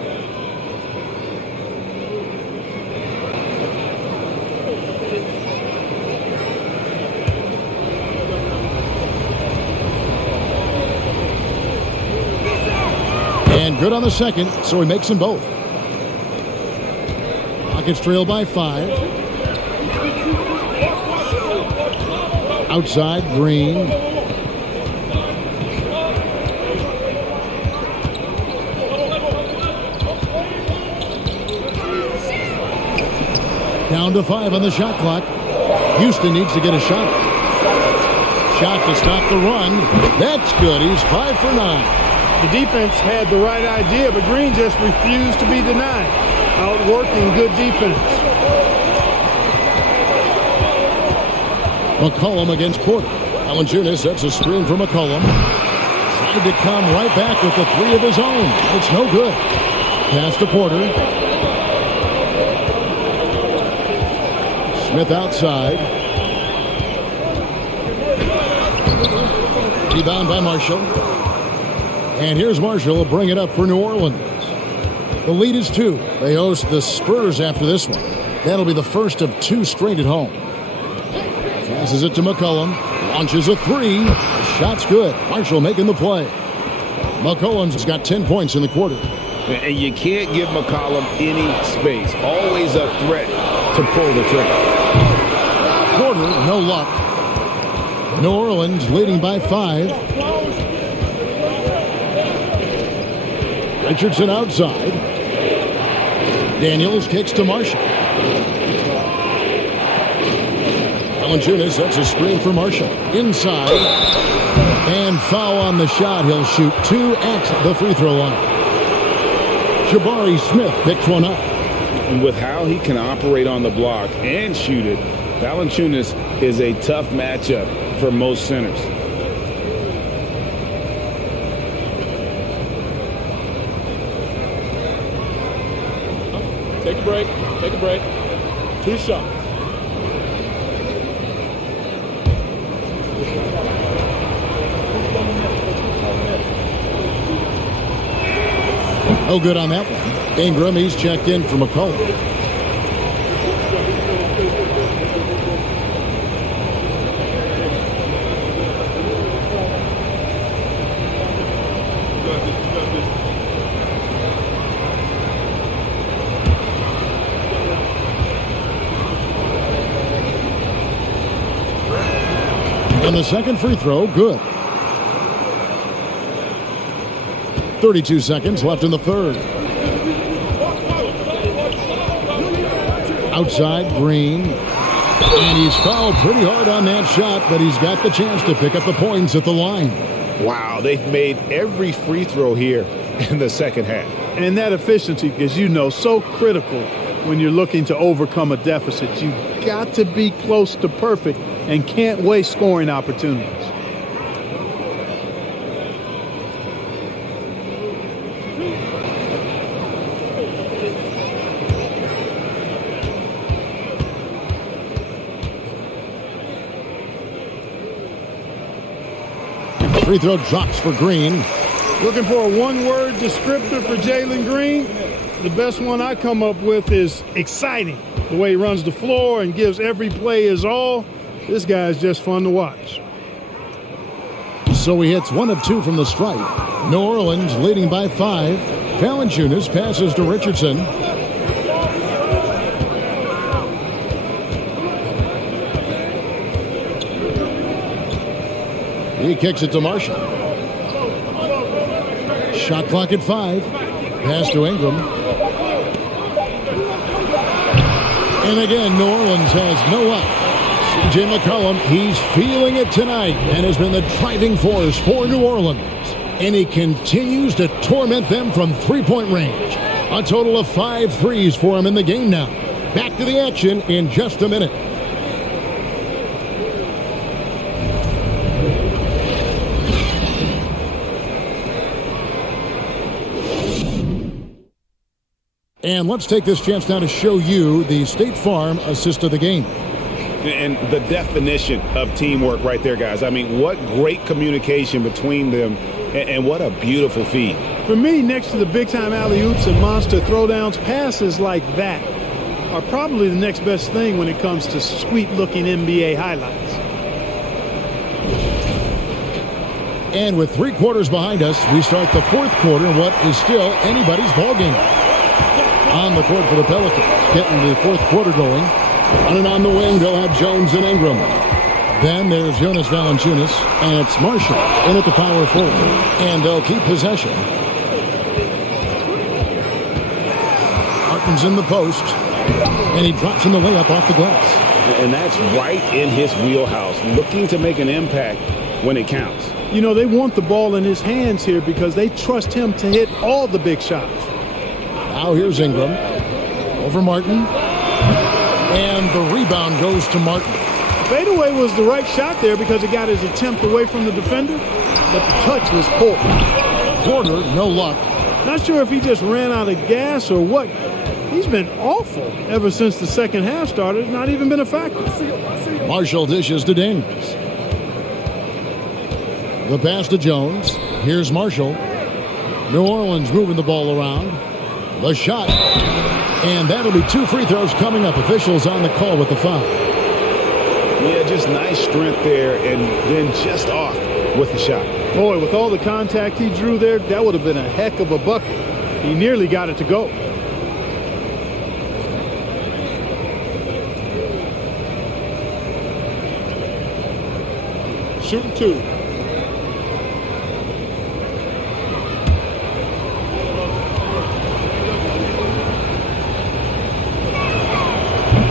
And good on the second, so he makes them both. Rockets trail by 5. Outside, Green. Down to 5 on the shot clock. Houston needs to get a shot. Shot to stop the run. That's good. He's 5 for 9. The defense had the right idea, but Green just refused to be denied. Outworking good defense. McCollum against Porter. Valanciunas sets a screen for McCollum. Tried to come right back with the 3 of his own. It's no good. Pass to Porter. Smith outside. Rebound by Marshall. And here's Marshall will bring it up for New Orleans. The lead is 2. They host the Spurs after this one. That'll be the first of 2 straight at home. Passes it to McCollum. Launches a 3. Shot's good. Marshall making the play. McCollum's got 10 points in the quarter. And you can't give McCollum any space. Always a threat to pull the trigger. Porter, no luck. New Orleans leading by 5. Richardson outside. Daniels kicks to Marshall. Valanciunas sets a screen for Marshall. Inside. And foul on the shot. He'll shoot 2 at the free throw line. Jabari Smith picks one up. And with how he can operate on the block and shoot it, Valanciunas is a tough matchup for most centers. Take a break. Take a break. 2 shots. No good on that one. Ingram, he's checked in for McCollum. And the second free throw, good. 32 seconds left in the third. Outside, Green. And he's fouled pretty hard on that shot, but he's got the chance to pick up the points at the line. Wow, they've made every free throw here in the second half. And that efficiency, as you know, so critical when you're looking to overcome a deficit. You've got to be close to perfect and can't waste scoring opportunities. Free throw drops for Green. Looking for a one-word descriptor for Jalen Green? The best one I come up with is exciting. The way he runs the floor and gives every play his all. This guy is just fun to watch. So he hits 1 of 2 from the stripe. New Orleans leading by 5. Valanciunas passes to Richardson. He kicks it to Marshall. Shot clock at 5. Pass to Ingram. And again, New Orleans has no luck. C.J. McCollum, he's feeling it tonight and has been the driving force for New Orleans. And he continues to torment them from three-point range. A total of 5 threes for him in the game now. Back to the action in just a minute. And let's take this chance now to show you the State Farm assist of the game. And the definition of teamwork right there, guys. I mean, what great communication between them, and what a beautiful feed. For me, next to the big-time alley-oops and monster throwdowns, passes like that are probably the next best thing when it comes to sweet-looking NBA highlights. And with 3 quarters behind us, we start the 4th quarter in what is still anybody's ballgame. On the court for the Pelicans, getting the 4th quarter going. Running on the wing, they'll have Jones and Ingram. Then there's Jonas Valanciunas, and it's Marshall in at the power forward. And they'll keep possession. Harden's in the post, and he drops in the layup off the glass. And that's right in his wheelhouse, looking to make an impact when it counts. You know, they want the ball in his hands here because they trust him to hit all the big shots. Now here's Ingram. Over Martin. And the rebound goes to Martin. Fadeaway was the right shot there because it got his attempt away from the defender, but the touch was poor. Porter, no luck. Not sure if he just ran out of gas or what. He's been awful ever since the second half started, not even been a factor. Marshall dishes to Daniels. The pass to Jones. Here's Marshall. New Orleans moving the ball around. The shot. And that'll be 2 free throws coming up. Officials on the call with the foul. Yeah, just nice strength there, and then just off with the shot. Boy, with all the contact he drew there, that would have been a heck of a bucket. He nearly got it to go. Shooting 2.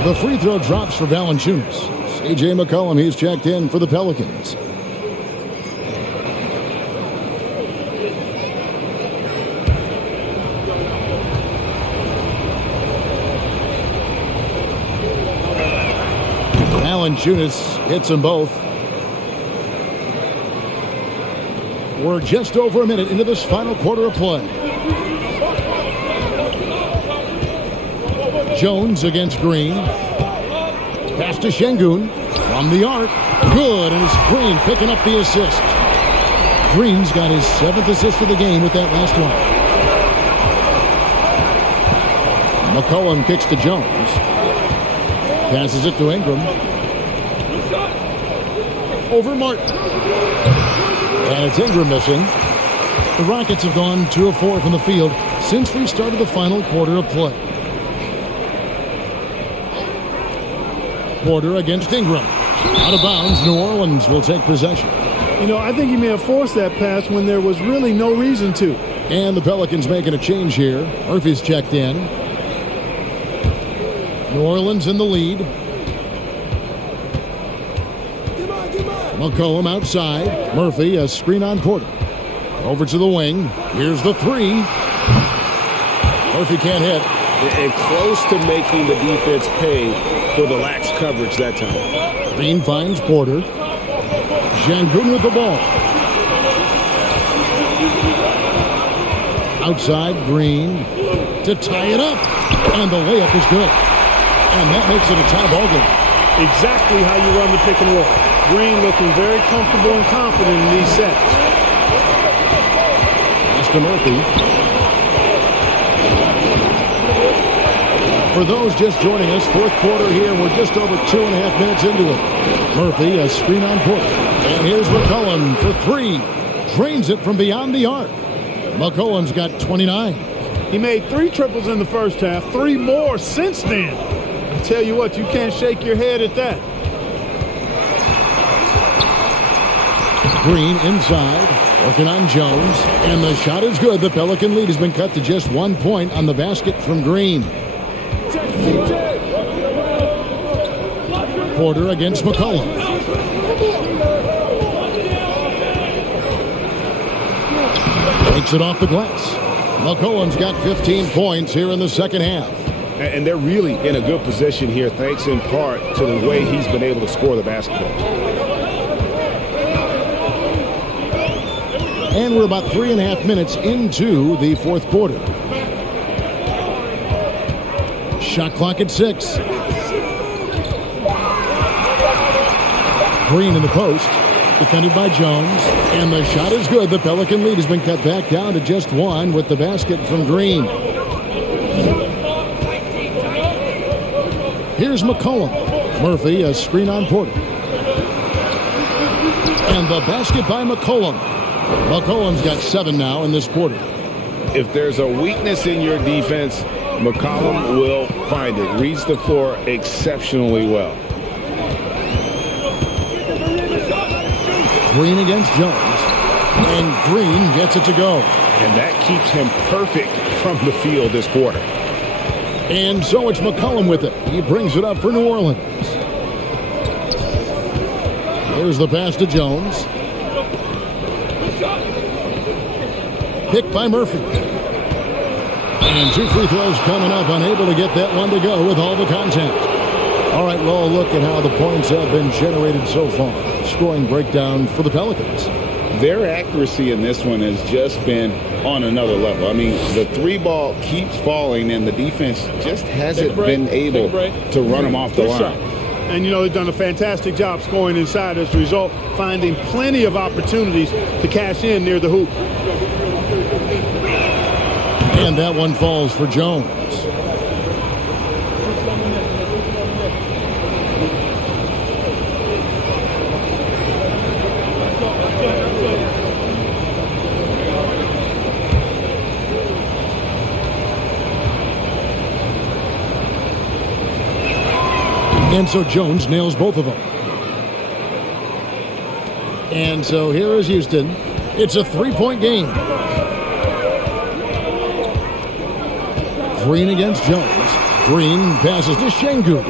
The free throw drops for Valanciunas. C.J. McCollum, he's checked in for the Pelicans. Valanciunas hits them both. We're just over a minute into this final quarter of play. Jones against Green. Pass to Şengün from the arc. Good, and it's Green picking up the assist. Green's got his 7th assist of the game with that last one. McCollum kicks to Jones. Passes it to Ingram. Over Martin. And it's Ingram missing. The Rockets have gone 2 of 4 from the field since we started the final quarter of play. Porter against Ingram. Out of bounds, New Orleans will take possession. You know, I think he may have forced that pass when there was really no reason to. And the Pelicans making a change here. Murphy's checked in. New Orleans in the lead. McCollum outside. Murphy, a screen on Porter. Over to the wing. Here's the three. Murphy can't hit. And close to making the defense pay for the lax coverage that time. Green finds Porter. Şengün with the ball. Outside, Green to tie it up. And the layup is good. And that makes it a tie ball game. Exactly how you run the pick and roll. Green looking very comfortable and confident in these sets. Pass to Murphy. For those just joining us, fourth quarter here. We're just over 2.5 minutes into it. Murphy, a screen on Porter. And here's McCollum for three. Drains it from beyond the arc. McCollum's got 29. He made 3 triples in the first half, 3 more since then. I tell you what, you can't shake your head at that. Green inside, working on Jones. And the shot is good. The Pelican lead has been cut to just 1 point on the basket from Green. Porter against McCollum. Takes it off the glass. McCollum's got 15 points here in the second half. And they're really in a good position here, thanks in part to the way he's been able to score the basketball. And we're about 3.5 minutes into the fourth quarter. Shot clock at 6. Green in the post. Defended by Jones. And the shot is good. The Pelican lead has been cut back down to just 1 with the basket from Green. Here's McCollum. Murphy, a screen on Porter. And the basket by McCollum. McCollum's got 7 now in this quarter. If there's a weakness in your defense, McCollum will find it. Reads the floor exceptionally well. Green against Jones. And Green gets it to go. And that keeps him perfect from the field this quarter. And so it's McCollum with it. He brings it up for New Orleans. Here's the pass to Jones. Picked by Murphy. And 2 free throws coming up. Unable to get that one to go with all the contact. All right, well, look at how the points have been generated so far. Scoring breakdown for the Pelicans. Their accuracy in this one has just been on another level. I mean, the 3-ball keeps falling, and the defense just hasn't been able to run them off the line. And, you know, they've done a fantastic job scoring inside as a result, finding plenty of opportunities to cash in near the hoop. And that one falls for Jones. And so Jones nails both of them. And so here is Houston. It's a 3-point game. Green against Jones. Green passes to Şengün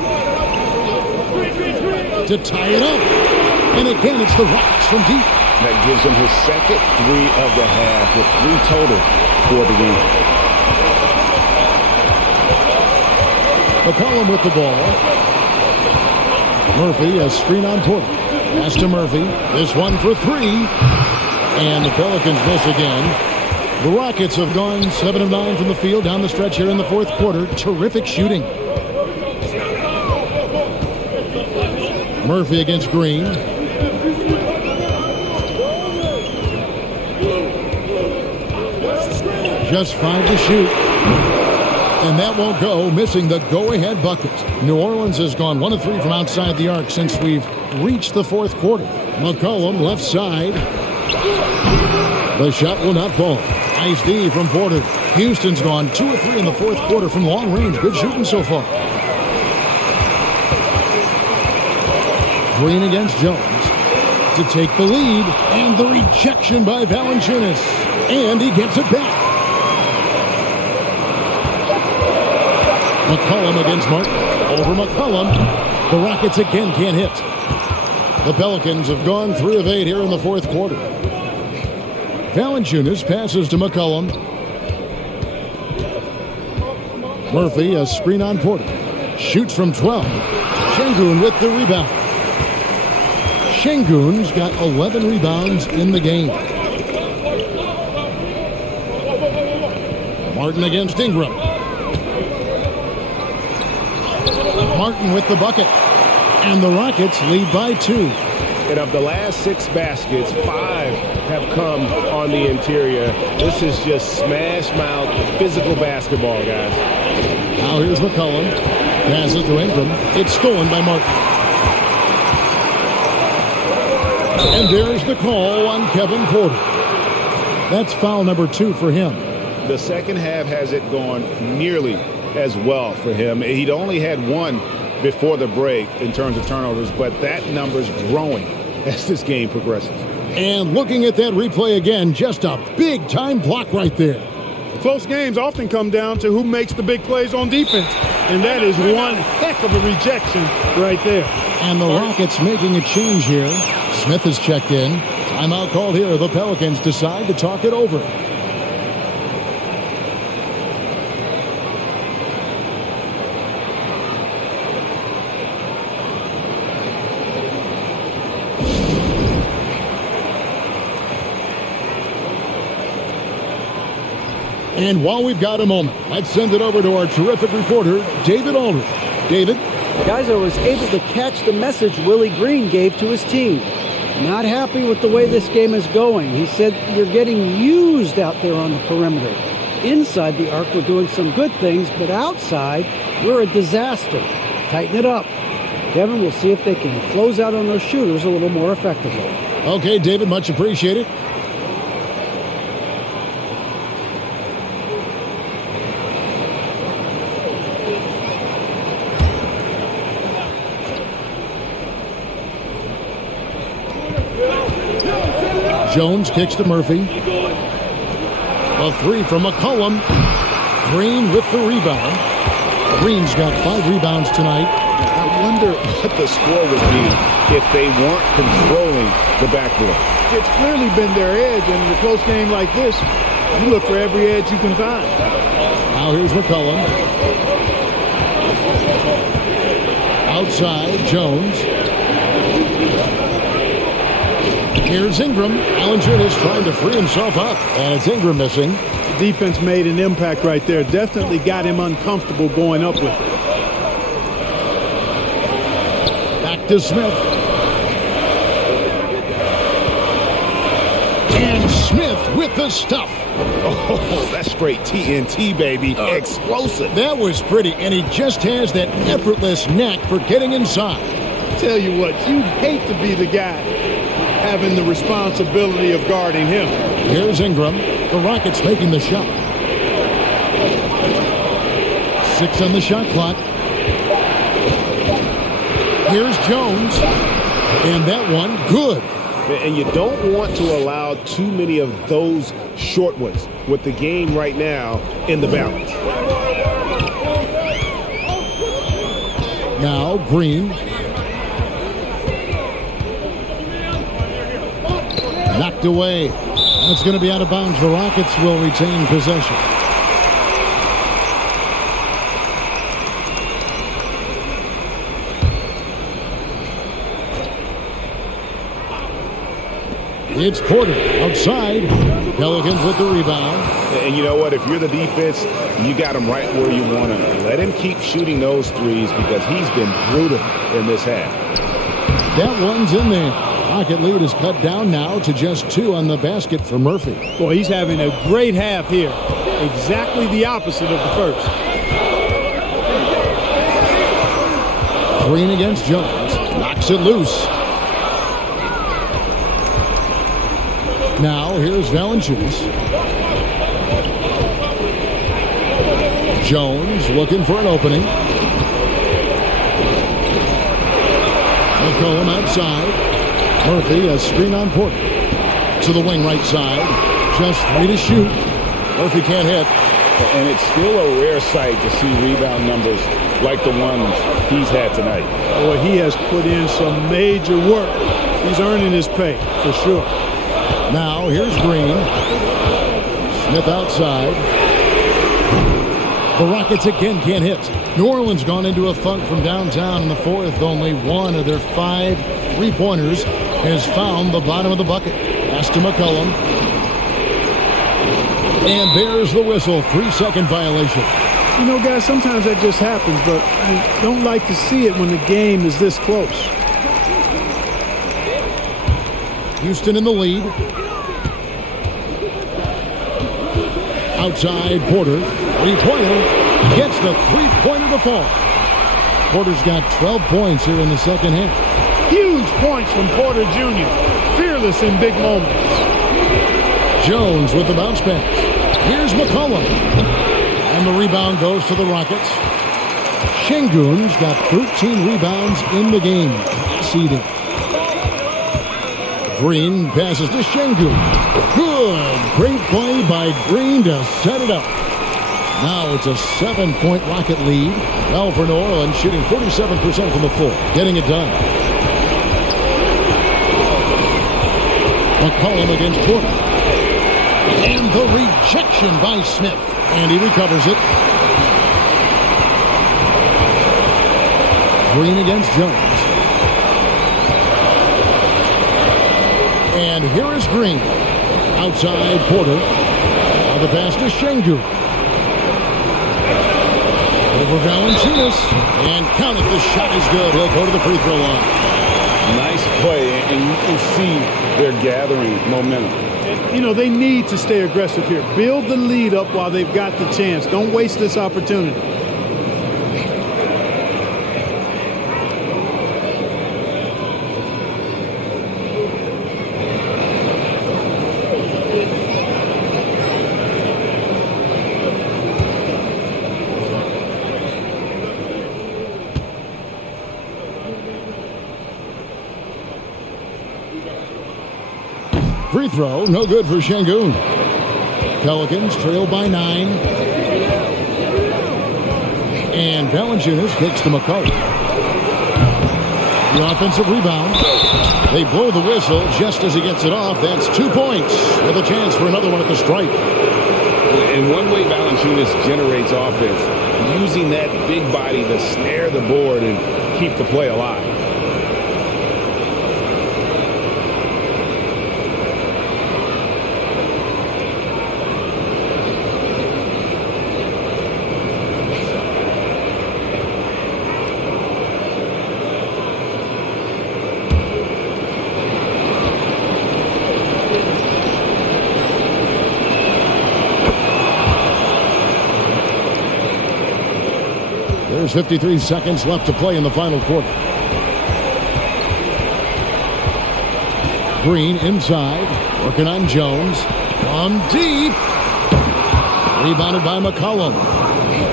to tie it up. And again, it's the Rocks from deep. That gives him his second 3 of the half with 3 total for the game. McCollum with the ball. Murphy, a screen on Porter. Pass to Murphy. This one for 3. And the Pelicans miss again. The Rockets have gone 7 of 9 from the field down the stretch here in the fourth quarter. Terrific shooting. Murphy against Green. Just 5 to shoot. And that won't go, missing the go-ahead bucket. New Orleans has gone 1 of 3 from outside the arc since we've reached the fourth quarter. McCollum left side. The shot will not fall. Nice D from Porter. Houston's gone 2 of 3 in the fourth quarter from long range. Good shooting so far. Green against Jones to take the lead, and the rejection by Valanciunas, and he gets it back. McCollum against Martin. Over McCollum. The Rockets again can't hit. The Pelicans have gone 3 of 8 here in the fourth quarter. Valanciunas passes to McCollum. Murphy, a screen on Porter. Shoots from 12. Şengün with the rebound. Şengün's got 11 rebounds in the game. Martin against Ingram. Martin with the bucket. And the Rockets lead by 2. And of the last 6 baskets, 5 have come on the interior. This is just smash mouth physical basketball, guys. Now here's McCollum. Passes to Ingram. It's stolen by Martin. And there's the call on Kevin Porter. That's foul number 2 for him. The second half hasn't gone nearly as well for him. He'd only had 1 before the break in terms of turnovers, but that number's growing as this game progresses. And looking at that replay again, just a big-time block right there. Close games often come down to who makes the big plays on defense, and that is one heck of a rejection right there. And the Rockets making a change here. Smith has checked in. Timeout called here. The Pelicans decide to talk it over. And while we've got a moment, let's send it over to our terrific reporter, David Aldridge. David? Guys, I was able to catch the message Willie Green gave to his team. Not happy with the way this game is going. He said, you're getting used out there on the perimeter. Inside the arc, we're doing some good things, but outside, we're a disaster. Tighten it up. Kevin, we'll see if they can close out on those shooters a little more effectively. Okay, David, much appreciated. Jones kicks to Murphy. A 3 from McCollum. Green with the rebound. Green's got 5 rebounds tonight. I wonder what the score would be if they weren't controlling the backboard. It's clearly been their edge, and in a close game like this, you look for every edge you can find. Now here's McCollum. Outside, Jones. Here's Ingram. Valanciunas trying to free himself up, and it's Ingram missing. The defense made an impact right there. Definitely got him uncomfortable going up with it. Back to Smith. And Smith with the stuff. Oh, that's straight TNT, baby. Explosive. That was pretty, and he just has that effortless knack for getting inside. Tell you what, you'd hate to be the guy having the responsibility of guarding him. Here's Ingram. The Rockets making the shot. 6 on the shot clock. Here's Jones. And that one, good. And you don't want to allow too many of those short ones with the game right now in the balance. Now Green. Knocked away. It's going to be out of bounds. The Rockets will retain possession. It's Porter outside. Pelicans with the rebound. And you know what? If you're the defense, you got him right where you want him. Let him keep shooting those threes because he's been brutal in this half. That one's in there. Rocket lead is cut down now to just 2 on the basket for Murphy. Boy, he's having a great half here. Exactly the opposite of the first. Green against Jones. Knocks it loose. Now here's Valanciunas. Jones looking for an opening. McCollum outside. Murphy, a screen on Porter. To the wing right side. Just 3 to shoot. Murphy can't hit. And it's still a rare sight to see rebound numbers like the ones he's had tonight. Boy, he has put in some major work. He's earning his pay, for sure. Now, here's Green. Smith outside. The Rockets again can't hit. New Orleans gone into a funk from downtown in the fourth. Only one of their 5 3-pointers has found the bottom of the bucket. Pass to McCollum. And there's the whistle. 3-second violation. You know, guys, sometimes that just happens, but you don't like to see it when the game is this close. Houston in the lead. Outside Porter. 3-pointer. Gets the 3-pointer to fall. Porter's got 12 points here in the second half. Huge points from Porter Jr. Fearless in big moments. Jones with the bounce pass. Here's McCollum. And the rebound goes to the Rockets. Şengün's got 13 rebounds in the game. Seeding. Green passes to Şengün. Good. Great play by Green to set it up. Now it's a 7-point Rocket lead. Well for New Orleans, shooting 47% from the floor. Getting it done. McCollum against Porter. And the rejection by Smith. And he recovers it. Green against Jones. And here is Green. Outside Porter. Now the pass to Şengün. Over Valanciunas. And count it. The shot is good. He'll go to the free throw line. Nice play, and you can see they're gathering momentum. You know, they need to stay aggressive here. Build the lead up while they've got the chance. Don't waste this opportunity. Free throw, no good for Şengün. Pelicans trail by 9. And Valanciunas kicks to McCollum. The offensive rebound. They blow the whistle just as he gets it off. That's 2 points with a chance for another one at the stripe. And one way Valanciunas generates offense, using that big body to snare the board and keep the play alive. There's 53 seconds left to play in the final quarter. Green inside, working on Jones. From deep. Rebounded by McCollum.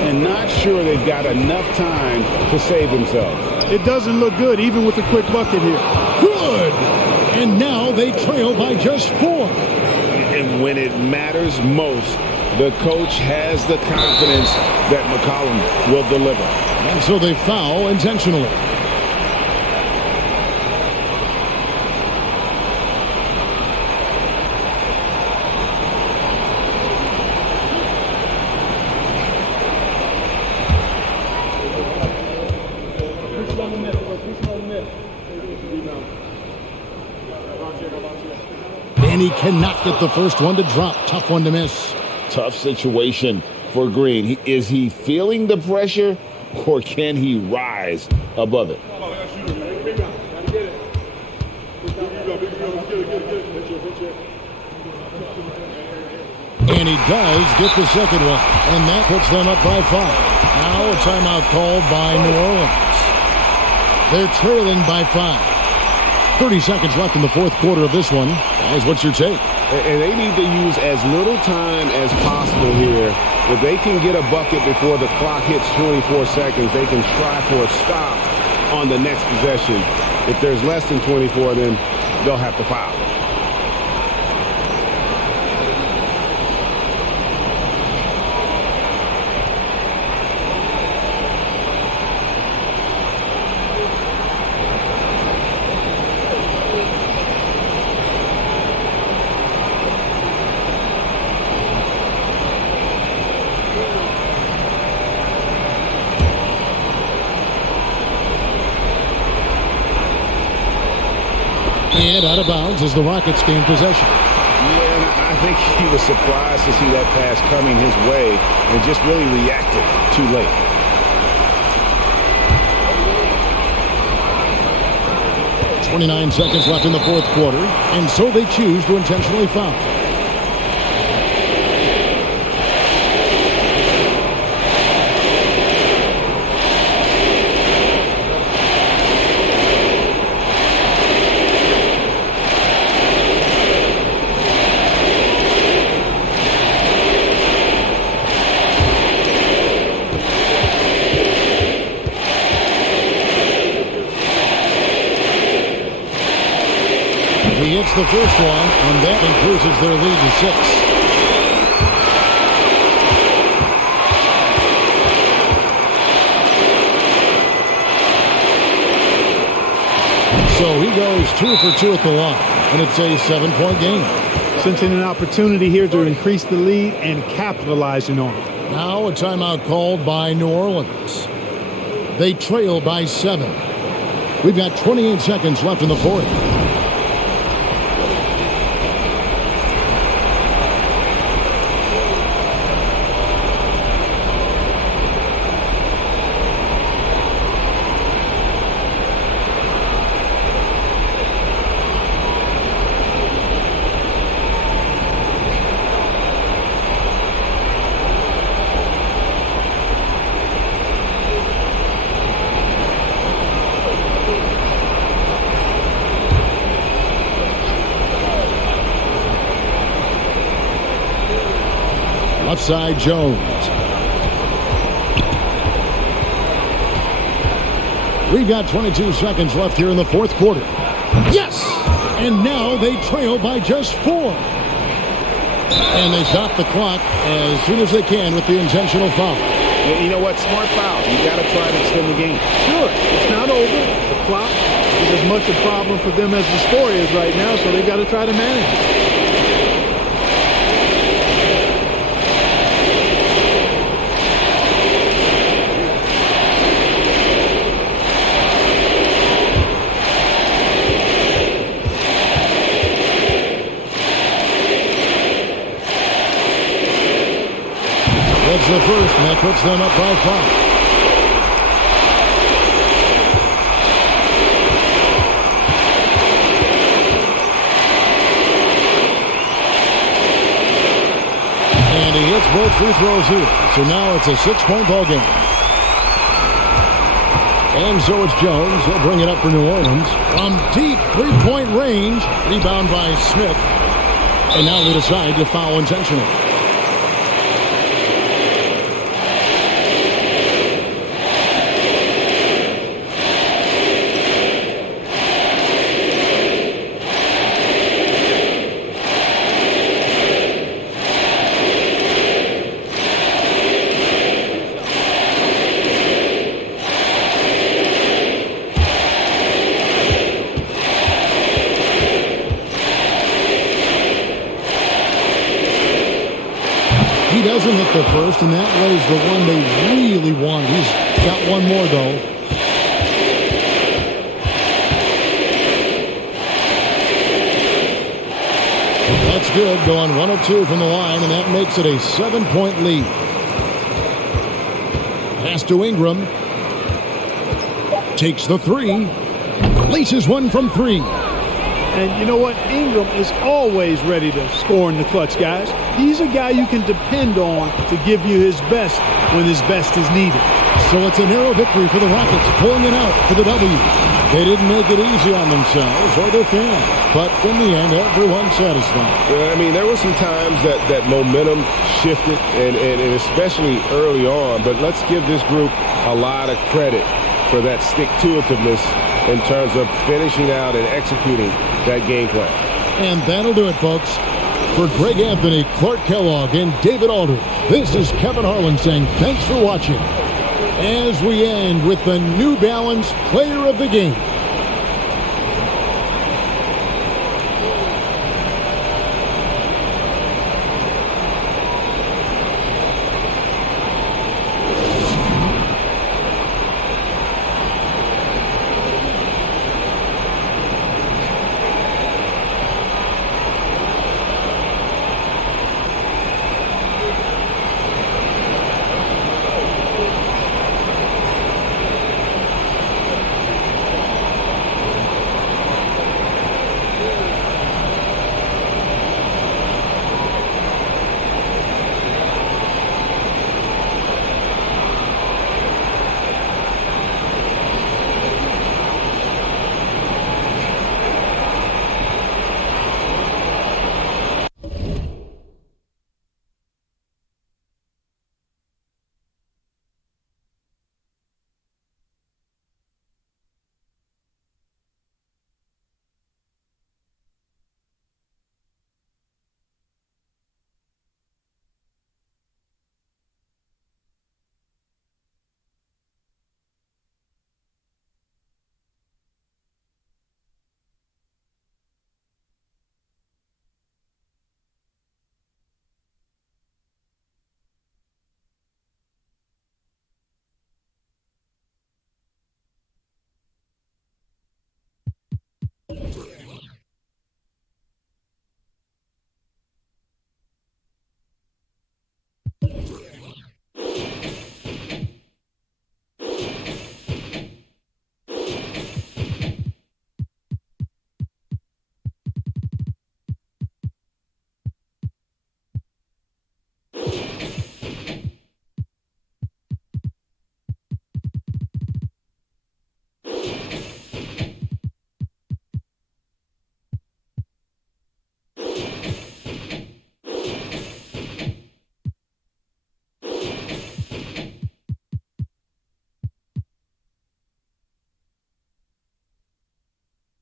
And not sure they've got enough time to save themselves. It doesn't look good, even with the quick bucket here. Good! And now they trail by just 4. And when it matters most, the coach has the confidence that McCollum will deliver. And so they foul intentionally. And he cannot get the first one to drop. Tough one to miss. Tough situation for Green. Is he feeling the pressure, or can he rise above it? And he does get the second one. And that puts them up by 5. Now a timeout called by New Orleans. They're trailing by 5. 30 seconds left in the fourth quarter of this one. Guys, what's your take? And they need to use as little time as possible here. If they can get a bucket before the clock hits 24 seconds, they can try for a stop on the next possession. If there's less than 24, then they'll have to foul. And out of bounds as the Rockets gain possession. Yeah, and I think he was surprised to see that pass coming his way and just really reacted too late. .29 seconds left in the fourth quarter, and so they choose to intentionally foul. He hits the first one, and that increases their lead to 6. So he goes 2 for 2 at the line, and it's a 7-point game. Sensing an opportunity here to increase the lead and capitalizing on it. Now a timeout called by New Orleans. They trail by 7. We've got 28 seconds left in the fourth. Left side, Jones. We've got 22 seconds left here in the fourth quarter. Yes! And now they trail by just 4. And they stop the clock as soon as they can with the intentional foul. You know what? Smart foul. You got to try to extend the game. Sure, it's not over. The clock is as much a problem for them as the score is right now, so they got to try to manage it. That's the first, and that puts them up by 5. And he hits both free throws here. So now it's a 6-point ball game. And so it's Jones. He'll bring it up for New Orleans. From deep 3-point range. Rebound by Smith. And now they decide to foul intentionally. He doesn't hit the first, and that was the one they really wanted. He's got one more, though. That's good, going 1 of 2 from the line, and that makes it a 7-point lead. Pass to Ingram. Takes the 3. Laces one from 3. And you know what? Ingram is always ready to score in the clutch, guys. He's a guy you can depend on to give you his best when his best is needed. So it's a narrow victory for the Rockets, pulling it out for the W. They didn't make it easy on themselves or their fans, but in the end, everyone's satisfied. Yeah, I mean, there were some times that momentum shifted, and especially early on, but let's give this group a lot of credit for that stick-to-itiveness in terms of finishing out and executing that game plan. And that'll do it, folks. For Greg Anthony, Clark Kellogg, and David Aldridge, this is Kevin Harlan saying thanks for watching as we end with the New Balance Player of the Game.